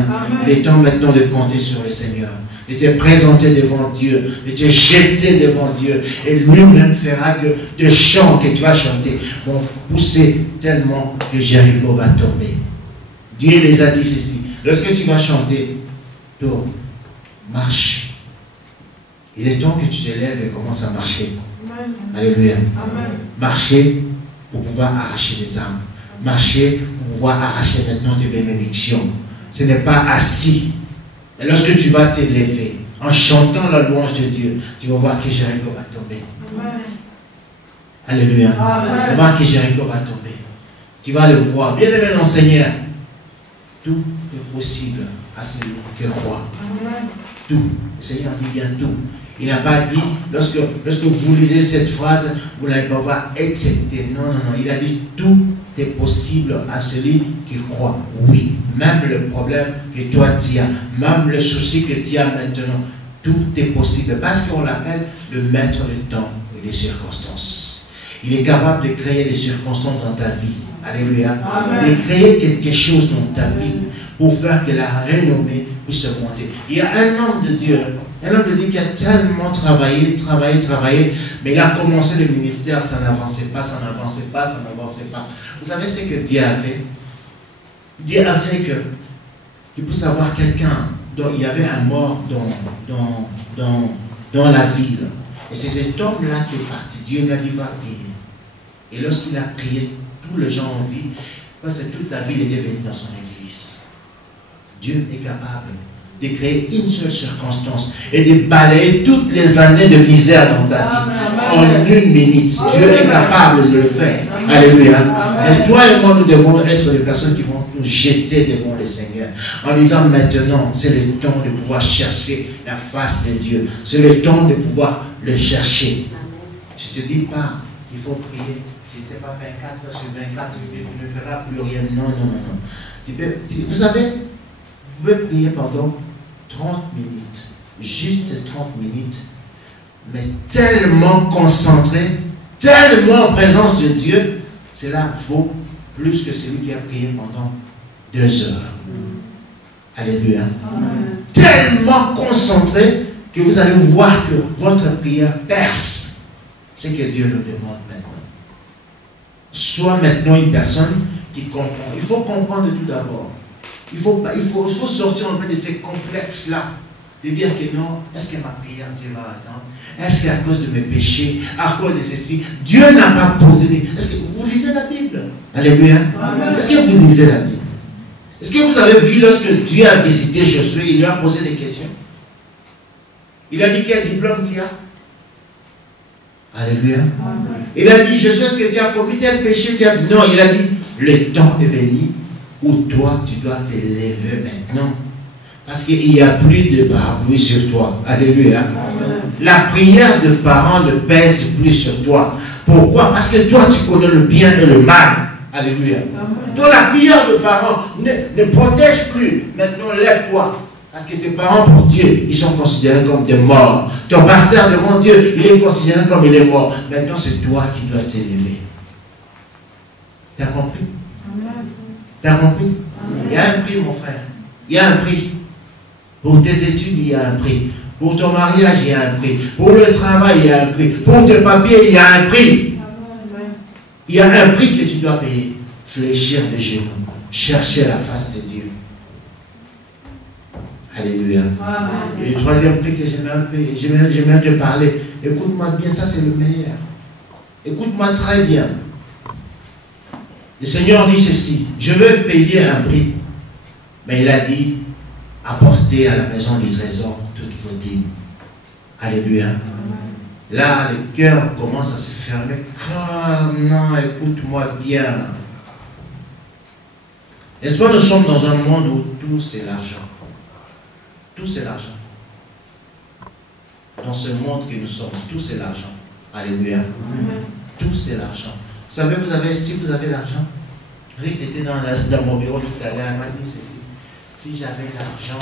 Il est temps maintenant de compter sur le Seigneur. De te présenter devant Dieu, de te jeter devant Dieu. Et lui-même fera que des chants que tu vas chanter vont pousser tellement que Jéricho va tomber. Dieu les a dit ceci. Lorsque tu vas chanter, tourne, marche. Il est temps que tu te lèves et commences à marcher. Alléluia. Marcher pour pouvoir arracher des âmes. Marcher pour pouvoir arracher maintenant des bénédictions. Ce n'est pas assis. Et lorsque tu vas t'élever en chantant la louange de Dieu, tu vas voir que Jéricho va tomber. Alléluia. Tu vas voir que Jéricho va tomber. Tu vas le voir. Bien aimé mon Seigneur, tout est possible à celui qui croit. Tout. Le Seigneur dit bien tout. Il n'a pas dit, lorsque vous lisez cette phrase, vous n'allez pas voir accepter. Non, non, non. Il a dit tout est possible à celui qui croit. Oui. Même le problème que toi tu as, même le souci que tu as maintenant, tout est possible. Parce qu'on l'appelle le maître du temps et des circonstances. Il est capable de créer des circonstances dans ta vie. Alléluia. Amen. De créer quelque chose dans ta vie pour faire que la renommée puisse monter. Il y a un homme de Dieu qui a tellement travaillé, mais il a commencé le ministère, ça n'avançait pas. Vous savez ce que Dieu a fait? Dieu a fait qu'il puisse avoir quelqu'un dont il y avait un mort dans la ville. Et c'est cet homme-là qui est parti. Dieu lui a dit, va prier. Et lorsqu'il a prié, tous les gens ont vu, parce que toute la ville était venue dans son église. Dieu est capable de créer une seule circonstance et de balayer toutes les années de misère dans ta vie en une minute. Dieu est capable de le faire. Alléluia. Et toi et moi, nous devons être des personnes qui vont nous jeter devant le Seigneur en disant maintenant, c'est le temps de pouvoir chercher la face de Dieu. C'est le temps de pouvoir le chercher. Je ne te dis pas qu'il faut prier. Je ne sais pas, 24 heures sur 24, tu ne feras plus rien. Non. Vous savez, vous pouvez prier pendant 30 minutes, juste 30 minutes, mais tellement concentré, tellement en présence de Dieu, cela vaut plus que celui qui a prié pendant 2 heures. Alléluia. Tellement concentré que vous allez voir que votre prière perce. C'est que Dieu nous demande maintenant. Sois maintenant une personne qui comprend. Il faut comprendre tout d'abord. Il faut sortir un peu de ces complexes-là. De dire que non, est-ce que ma prière, Dieu va attendre? Est-ce qu'à cause de mes péchés, à cause de ceci, Dieu n'a pas posé... Est-ce que vous lisez la Bible? Alléluia. Est-ce que vous lisez la Bible? Est-ce que vous avez vu lorsque Dieu a visité Josué, il lui a posé des questions? Il a dit quel diplôme tu as? Alléluia. Il a dit, Josué, est-ce que tu as commis tel péché? Non, il a dit, le temps est venu où toi, tu dois te lever maintenant. Parce qu'il n'y a plus de parapluie sur toi. Alléluia. La prière de parents ne pèse plus sur toi. Pourquoi? Parce que toi, tu connais le bien et le mal. Alléluia. Donc la prière de parents ne protège plus. Maintenant, lève-toi. Parce que tes parents pour Dieu, ils sont considérés comme des morts. Ton pasteur devant Dieu, il est considéré comme il est mort. Maintenant, c'est toi qui dois t'élever. Tu as compris? Tu as compris? Il y a un prix, mon frère. Il y a un prix. Pour tes études, il y a un prix. Pour ton mariage, il y a un prix. Pour le travail, il y a un prix. Pour tes papiers, il y a un prix. Il y a un prix que tu dois payer. Fléchir des genoux. Chercher la face de Dieu. Alléluia. Et le troisième prix que j'aimerais te parler. Écoute-moi bien, ça c'est le meilleur. Écoute-moi très bien. Le Seigneur dit ceci. Je veux payer un prix. Mais il a dit, apportez à la maison du trésor toutes vos dîmes. Alléluia. Là, le cœur commence à se fermer. Oh non, écoute-moi bien. N'est-ce pas, nous sommes dans un monde où tout c'est l'argent. Tout c'est l'argent. Dans ce monde que nous sommes, tout c'est l'argent. Alléluia. Tout c'est l'argent. Vous savez, si vous avez l'argent, Rick était dans mon bureau tout à l'heure, il m'a dit ceci. Si j'avais l'argent,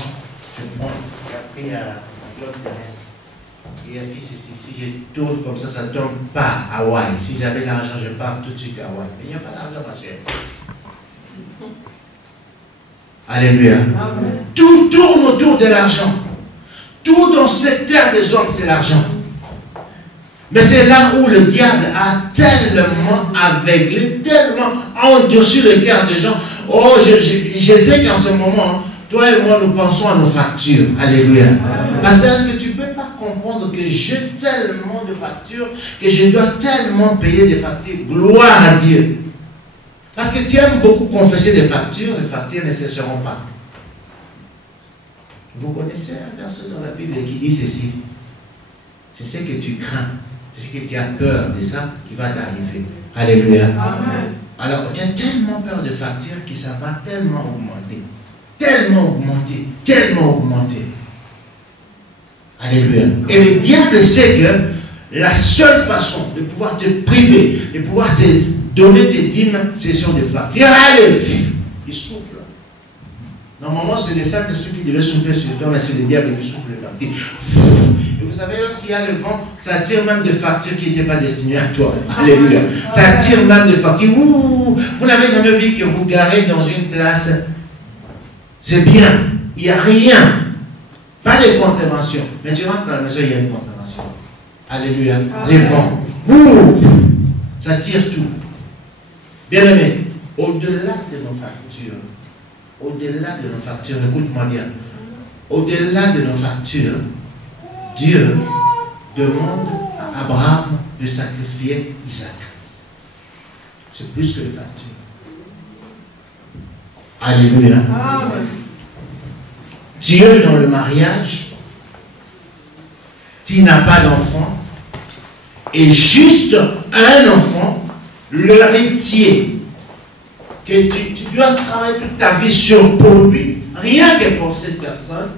je prends, j'ai appris à Claude Thérèse. Et un fils ici, si je tourne comme ça ne tombe pas à Hawaï. Si j'avais l'argent, je pars tout de suite à Hawaï. Mais il n'y a pas d'argent, ma chère. Alléluia. Amen. Tout tourne autour de l'argent. Tout dans cette terre des hommes, c'est l'argent. Mais c'est là où le diable a tellement aveuglé, tellement endurci le cœur des gens. Oh, je sais qu'en ce moment, toi et moi, nous pensons à nos factures. Alléluia. Parce que est-ce que tu ne peux pas comprendre que j'ai tellement de factures, que je dois tellement payer des factures? Gloire à Dieu. Parce que tu aimes beaucoup confesser des factures, les factures ne cesseront pas. Vous connaissez un verset dans la Bible qui dit ceci. C'est ce que tu crains, c'est ce que tu as peur de ça qui va t'arriver. Alléluia. Amen. Alors, tu as tellement peur de factures que ça va tellement augmenter. Tellement augmenter, tellement augmenter. Alléluia. Et le diable sait que la seule façon de pouvoir te priver, de pouvoir te donner tes dîmes, c'est sur des factures. Allez, il souffle. Normalement, c'est le Saint-Esprit qui devait souffler sur toi, mais c'est le diable qui souffle les factures. Et vous savez, lorsqu'il y a le vent, ça attire même des factures qui n'étaient pas destinées à toi. Alléluia. Ça attire même des factures. Ouh, vous n'avez jamais vu que vous garez dans une place. C'est bien. Il n'y a rien. Pas de contravention. Mais tu rentres dans la maison, il y a une contravention. Alléluia. Les vents. Ouh, ça tire tout. Bien aimé, au-delà de nos factures, écoute-moi bien, au-delà de nos factures, Dieu demande à Abraham de sacrifier Isaac. C'est plus que les factures. Alléluia. Amen. Dieu, dans le mariage, tu n'as pas d'enfant, et juste un enfant, l'héritier, que tu dois travailler toute ta vie sur pour lui, rien que pour cette personne,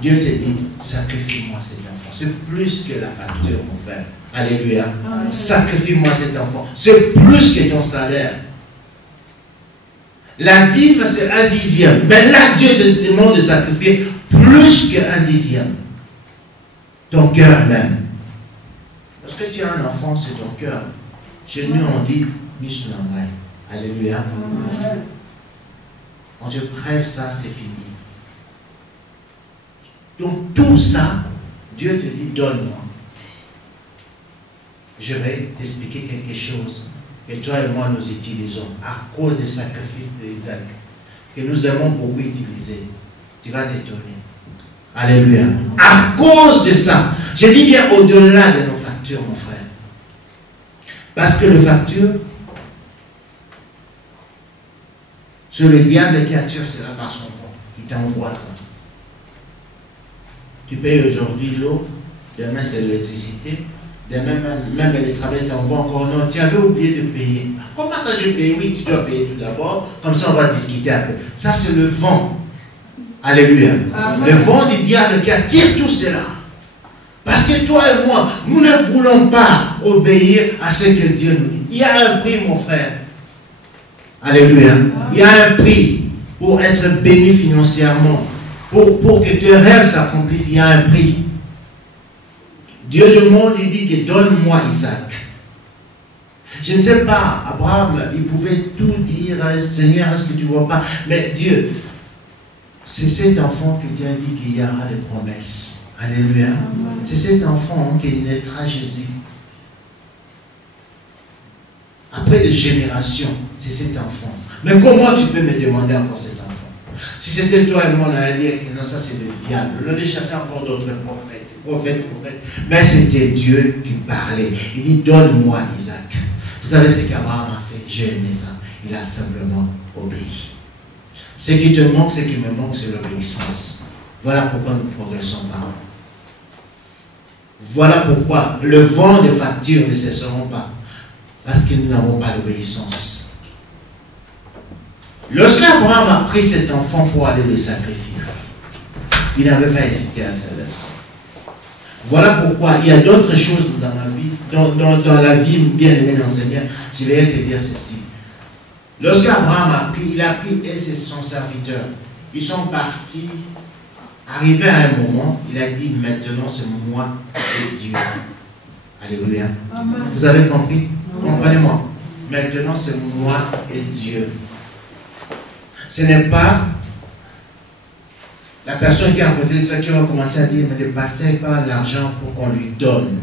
Dieu te dit, sacrifie-moi cet enfant. C'est plus que la facture, mon frère. Alléluia. Sacrifie-moi cet enfant. C'est plus que ton salaire. La dîme, c'est 1/10. Mais là, Dieu te demande de sacrifier plus que 1/10. Ton cœur même. Lorsque tu as un enfant, c'est ton cœur. Chez nous, on dit, Mishnamai. Alléluia. Quand tu crèves ça, c'est fini. Donc tout ça, Dieu te dit, donne-moi. Je vais t'expliquer quelque chose que toi et moi nous utilisons à cause des sacrifices d'Isaac, que nous aimons beaucoup utiliser. Tu vas t'étonner. Alléluia. À cause de ça, je dis bien au-delà de nos factures, mon frère. Parce que les factures, c'est le diable qui assure cela par son compte. Il t'envoie ça. Tu payes aujourd'hui l'eau, demain c'est l'électricité, demain même le travail t'envoie encore. Non, tu avais oublié de payer. Comment ça je paye? Oui, tu dois payer tout d'abord, comme ça on va discuter un peu. Ça c'est le vent. Alléluia. Amen. Le vent du diable qui attire tout cela. Parce que toi et moi, nous ne voulons pas obéir à ce que Dieu nous dit. Il y a un prix, mon frère. Alléluia. Il y a un prix pour être béni financièrement. Pour que tes rêves s'accomplissent, il y a un prix. Dieu demande, il dit que donne-moi Isaac. Je ne sais pas, Abraham, il pouvait tout dire, Seigneur, est-ce que tu ne vois pas? Mais Dieu, c'est cet enfant qui t'a dit qu'il y aura des promesses. Alléluia. C'est cet enfant qui naîtra Jésus. Après des générations, c'est cet enfant. Mais comment tu peux me demander encore cet enfant? Si c'était toi et moi, on allait dire que non, ça c'est le diable. On allait chercher encore d'autres prophètes. Mais c'était Dieu qui parlait. Il dit, donne-moi Isaac. Vous savez ce qu'Abraham a fait? J'ai aimé ça. Il a simplement obéi. Ce qui te manque, ce qui me manque, c'est l'obéissance. Voilà pourquoi nous ne progressons pas. Voilà pourquoi le vent des factures ne cesseront pas. Parce que nous n'avons pas d'obéissance. Lorsqu'Abraham a pris cet enfant pour aller le sacrifier, il n'avait pas hésité à sa lettre. Voilà pourquoi il y a d'autres choses dans ma vie, dans la vie bien aimée dans le Seigneur. Je vais te dire ceci. Lorsqu'Abraham a pris, il a pris et c'est son serviteur. Ils sont partis Arrivé à un moment, il a dit, maintenant c'est moi et Dieu. Alléluia. Amen. Vous avez compris? Comprenez-moi. Maintenant c'est moi et Dieu. Ce n'est pas la personne qui est à côté de toi qui va commencer à dire, mais le pasteur pas l'argent pour qu'on lui donne.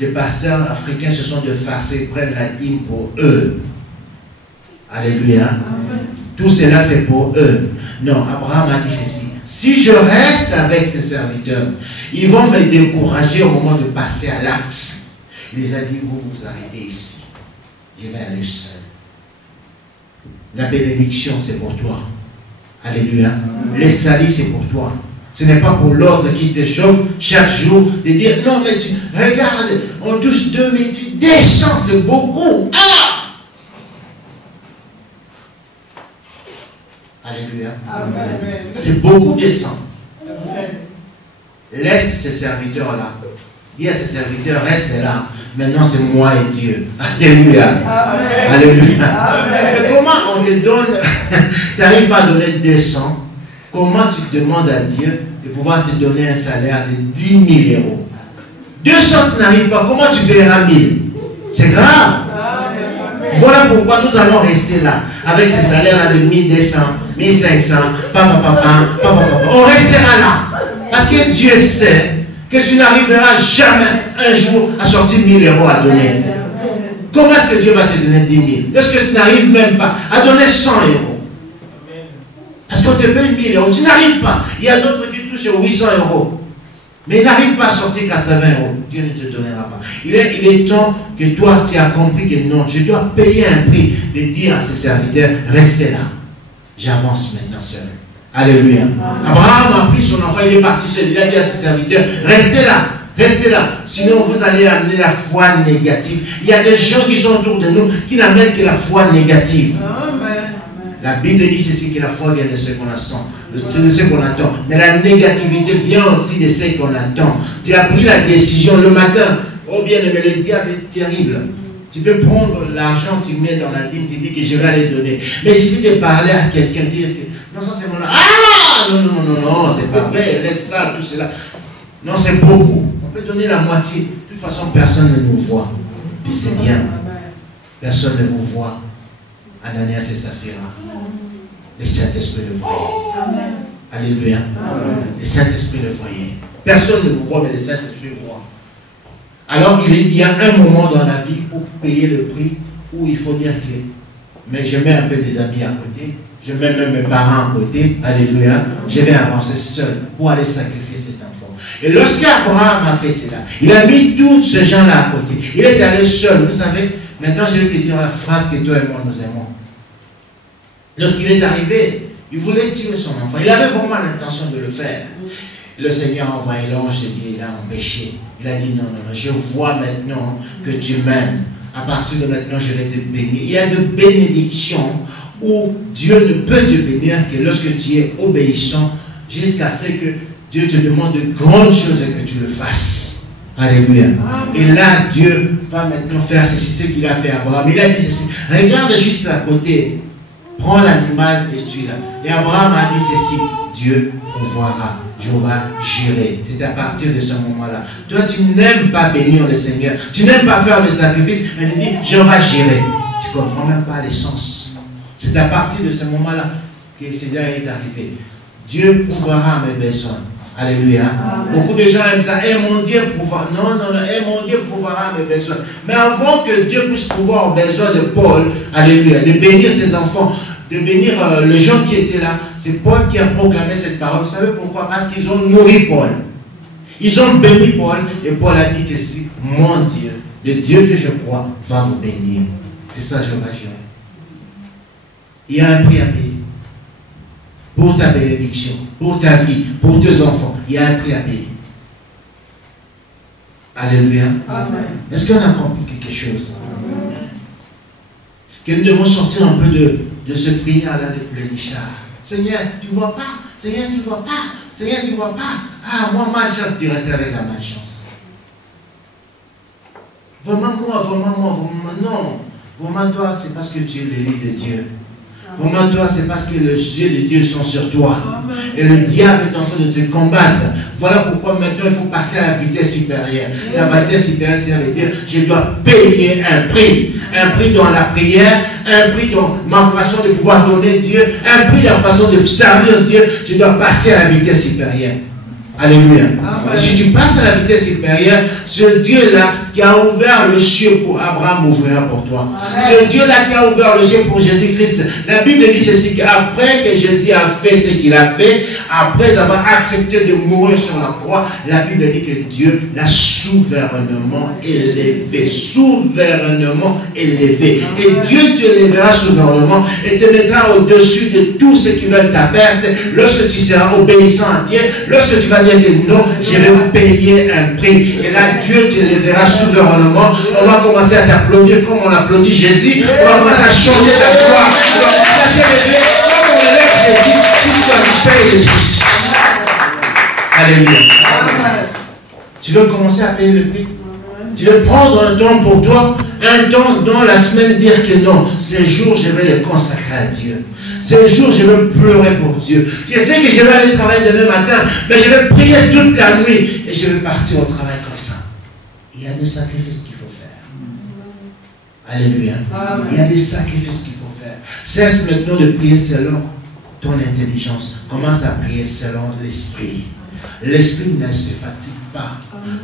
Les pasteurs africains, ce sont des farceurs, ils prennent la dîme pour eux. Alléluia. Amen. Tout cela, c'est pour eux. Non, Abraham a dit ceci. Si je reste avec ses serviteurs, ils vont me décourager au moment de passer à l'acte. Il les a dit, vous vous arrêtez ici. Je vais aller seul. La bénédiction, c'est pour toi. Alléluia. Les salis, c'est pour toi. Ce n'est pas pour l'autre qui te chauffe chaque jour de dire, non, mais tu regarde, on touche 2000, tu descends, c'est beaucoup. Ah! Alléluia. Amen. C'est beaucoup descend. Laisse ces serviteurs-là. Dis à ces serviteurs, reste là. Maintenant, c'est moi et Dieu. Alléluia. Amen. Alléluia. Amen. Mais comment on te donne, tu n'arrives pas à donner 200, comment tu demandes à Dieu de pouvoir te donner un salaire de 10 000 euros? 200, tu n'arrives pas, comment tu paieras 1000? C'est grave. Voilà pourquoi nous allons rester là, avec ces salaires-là de 1200, 1500, on restera là. Parce que Dieu sait que tu n'arriveras jamais un jour à sortir 1000 euros à donner. Comment est-ce que Dieu va te donner 10 000? Est-ce que tu n'arrives même pas à donner 100 euros? Parce qu'on te paye 1000 euros, tu n'arrives pas. Il y a d'autres qui touchent 800 euros. Mais il n'arrive pas à sortir 80 euros. Dieu ne te donnera pas. Il est temps que toi, tu as compris que non, je dois payer un prix de dire à ses serviteurs, restez là. J'avance maintenant seul. Alléluia. Abraham a pris son enfant, il est parti seul. Il a dit à ses serviteurs, restez là. Restez là. Sinon, vous allez amener la foi négative. Il y a des gens qui sont autour de nous qui n'amènent que la foi négative. La Bible dit ceci, que la foi vient de ce qu'on attend. C'est de ce qu'on attend. Mais la négativité vient aussi de ce qu'on attend. Tu as pris la décision le matin. Oh bien aimé, le diable est terrible. Tu peux prendre l'argent, tu mets dans la dîme, tu dis que je vais aller donner. Mais si tu te parlais à quelqu'un, dire que non, ça c'est mon argent. Ah non, non, non, non, c'est pas vrai, laisse ça, tout cela. Non, c'est beaucoup. On peut donner la moitié. De toute façon, personne ne nous voit. Puis c'est bien. Personne ne vous voit. Ananias et Saphira. Le Saint-Esprit le voyait. Alléluia. Le Saint-Esprit le voyait. Personne ne vous voit, mais le Saint-Esprit le voit. Alors il y a un moment dans la vie pour payer le prix où il faut dire que, mais je mets un peu des amis à côté, je mets même mes parents à côté, alléluia, je vais avancer seul pour aller sacrifier cet enfant. Et lorsqu'Abraham a fait cela, il a mis tous ces gens-là à côté. Il est allé seul, vous savez. Maintenant, je vais te dire la phrase que toi et moi nous aimons. Lorsqu'il est arrivé, il voulait tuer son enfant. Il avait vraiment l'intention de le faire. Le Seigneur a envoyé l'ange, il a empêché. Il a dit non, non, non, je vois maintenant que tu m'aimes. À partir de maintenant, je vais te bénir. Il y a de bénédictions où Dieu ne peut te bénir que lorsque tu es obéissant jusqu'à ce que Dieu te demande de grandes choses et que tu le fasses. Alléluia. Et là, Dieu va maintenant faire ceci, ce qu'il a fait à Abraham. Il a dit ceci. Regarde juste à côté. Prends l'animal et tue-la. Et Abraham a dit ceci. Dieu pourvoira. Je vais jurer. C'est à partir de ce moment-là. Toi, tu n'aimes pas bénir le Seigneur. Tu n'aimes pas faire le sacrifice. Mais tu dis, je vais jurer. Tu ne comprends même pas l'essence. C'est à partir de ce moment-là que Seigneur est arrivé. Dieu pourvoira à mes besoins. Alléluia. Amen. Beaucoup de gens aiment ça. Et mon Dieu pourvoira. Non, non, non. Et mon Dieu pourvoira à mes besoins. Mais avant que Dieu puisse pourvoir aux besoins de Paul, alléluia, de bénir ses enfants, de bénir les gens qui étaient là, c'est Paul qui a proclamé cette parole. Vous savez pourquoi? Parce qu'ils ont nourri Paul. Ils ont béni Paul. Et Paul a dit ceci, mon Dieu, le Dieu que je crois, va vous bénir. C'est ça, je vais jurer. Il y a un prix à payer. Pour ta bénédiction, pour ta vie, pour tes enfants, il y a un prix à payer. Alléluia. Est-ce qu'on a compris quelque chose? Amen. Que nous devons sortir un peu de ce prière-là de plénichard. Seigneur, tu ne vois pas? Seigneur, tu ne vois pas? Seigneur, tu ne vois pas? Ah, moi, malchance, tu restes avec la malchance. Vraiment, moi, non. Vraiment, toi, c'est parce que tu es l'élu de Dieu. Comment toi, c'est parce que les yeux de Dieu sont sur toi. Et le diable est en train de te combattre. Voilà pourquoi maintenant il faut passer à la vitesse supérieure. La vitesse supérieure, c'est dire, je dois payer un prix. Un prix dans la prière, un prix dans ma façon de pouvoir donner Dieu, un prix dans la façon de servir Dieu. Je dois passer à la vitesse supérieure. Alléluia. Et si tu passes à la vitesse supérieure, ce Dieu-là qui a ouvert le ciel pour Abraham ouvrira pour toi. Amen. Ce Dieu-là qui a ouvert le ciel pour Jésus-Christ. La Bible dit ceci, qu'après que Jésus a fait ce qu'il a fait, après avoir accepté de mourir sur la croix, la Bible dit que Dieu l'a souverainement élevé. Souverainement élevé. Et Dieu te lèvera souverainement et te mettra au-dessus de tout ce qui veut ta perte lorsque tu seras obéissant à Dieu, lorsque tu vas dire que non, je vais payer un prix. Et là, Dieu te lèvera souverainement. On va commencer à t'applaudir comme on applaudit Jésus. On va commencer à chanter ta gloire. On va commencer à t'élever comme on élève Jésus. Si tu payes le prix. Alléluia. Tu veux commencer à payer le prix? Tu veux prendre un temps pour toi, un temps dans la semaine, dire que non, ces jours, je vais les consacrer à Dieu. Ces jours, je vais pleurer pour Dieu. Je sais que je vais aller travailler demain matin, mais je vais prier toute la nuit et je vais partir au travail comme ça. Il y a des sacrifices qu'il faut faire. Alléluia. Il y a des sacrifices qu'il faut faire. Cesse maintenant de prier selon ton intelligence. Commence à prier selon l'esprit. L'esprit ne se fatigue pas.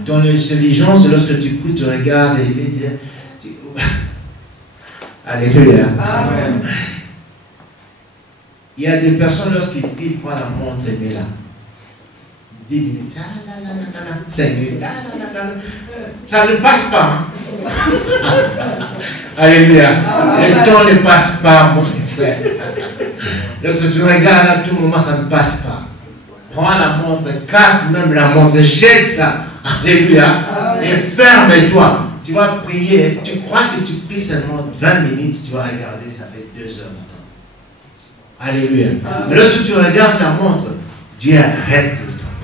Ton intelligence, lorsque tu pries, tu regardes et il dit, Alléluia. Amen. Il y a des personnes, lorsqu'ils prient, ils prennent la montre et met là. 10 minutes, 5 minutes, ça ne passe pas. Alléluia. Le temps ne passe pas, mon frère. Lorsque tu regardes à tout moment, ça ne passe pas. Prends la montre, casse même la montre, jette ça. Alléluia. Et ferme-toi. Tu vas prier. Tu crois que tu pries seulement 20 minutes, tu vas regarder, ça fait 2 heures. Alléluia. Mais lorsque tu regardes ta montre, Dieu arrête le temps.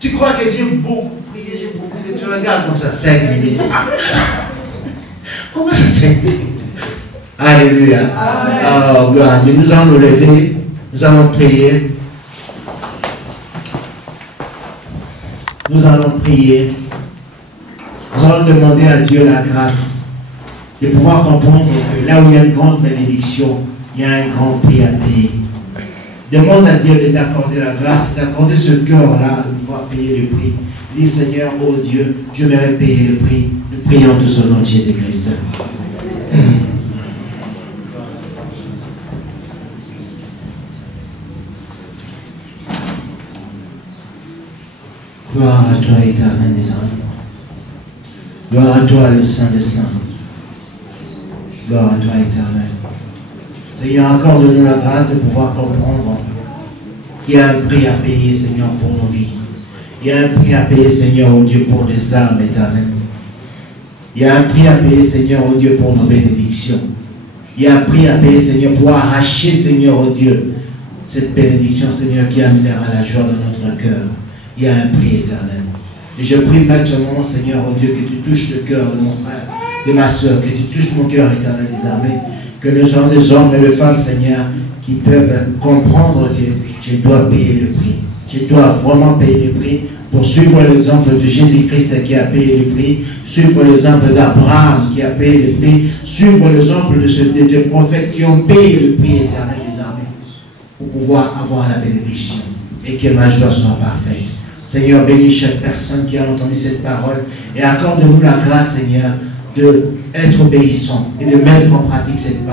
Tu crois que j'ai beaucoup prié, j'ai beaucoup prié. Tu regardes comme ça, 5 minutes. Comment ça, 5 minutes? Alléluia. Oh, gloire à Dieu. Nous allons nous lever, nous allons prier. Nous allons prier. Nous allons demander à Dieu la grâce de pouvoir comprendre que là où il y a une grande bénédiction, il y a un grand prix à payer. Demande à Dieu de t'accorder la grâce, d'accorder ce cœur-là, de pouvoir payer le prix. Dis Seigneur, oh Dieu, je m'aimerais payer le prix. Nous prions tous au nom de Jésus-Christ. Gloire à toi, éternel des anges. Gloire à toi, le Saint des Saints. Gloire à toi, éternel. Seigneur, accorde-nous la grâce de pouvoir comprendre qu'il y a un prix à payer, Seigneur, pour nos vies. Il y a un prix à payer, Seigneur, oh Dieu, pour les âmes éternelles. Il y a un prix à payer, Seigneur, oh Dieu, pour nos bénédictions. Il y a un prix à payer, Seigneur, pour arracher, Seigneur, oh Dieu, cette bénédiction, Seigneur, qui amènera la joie dans notre cœur. Il y a un prix éternel. Et je prie maintenant, Seigneur, oh Dieu, que tu touches le cœur de mon frère, de ma soeur, que tu touches mon cœur éternel des armées. Que nous sommes des hommes et des femmes, Seigneur, qui peuvent comprendre que je dois payer le prix. Je dois vraiment payer le prix pour suivre l'exemple de Jésus-Christ qui a payé le prix, suivre l'exemple d'Abraham qui a payé le prix, suivre l'exemple des prophètes qui ont payé le prix éternel des armées pour pouvoir avoir la bénédiction et que ma joie soit parfaite. Seigneur, bénis chaque personne qui a entendu cette parole et accorde-nous la grâce, Seigneur, d'être obéissant et de mettre en pratique cette parole.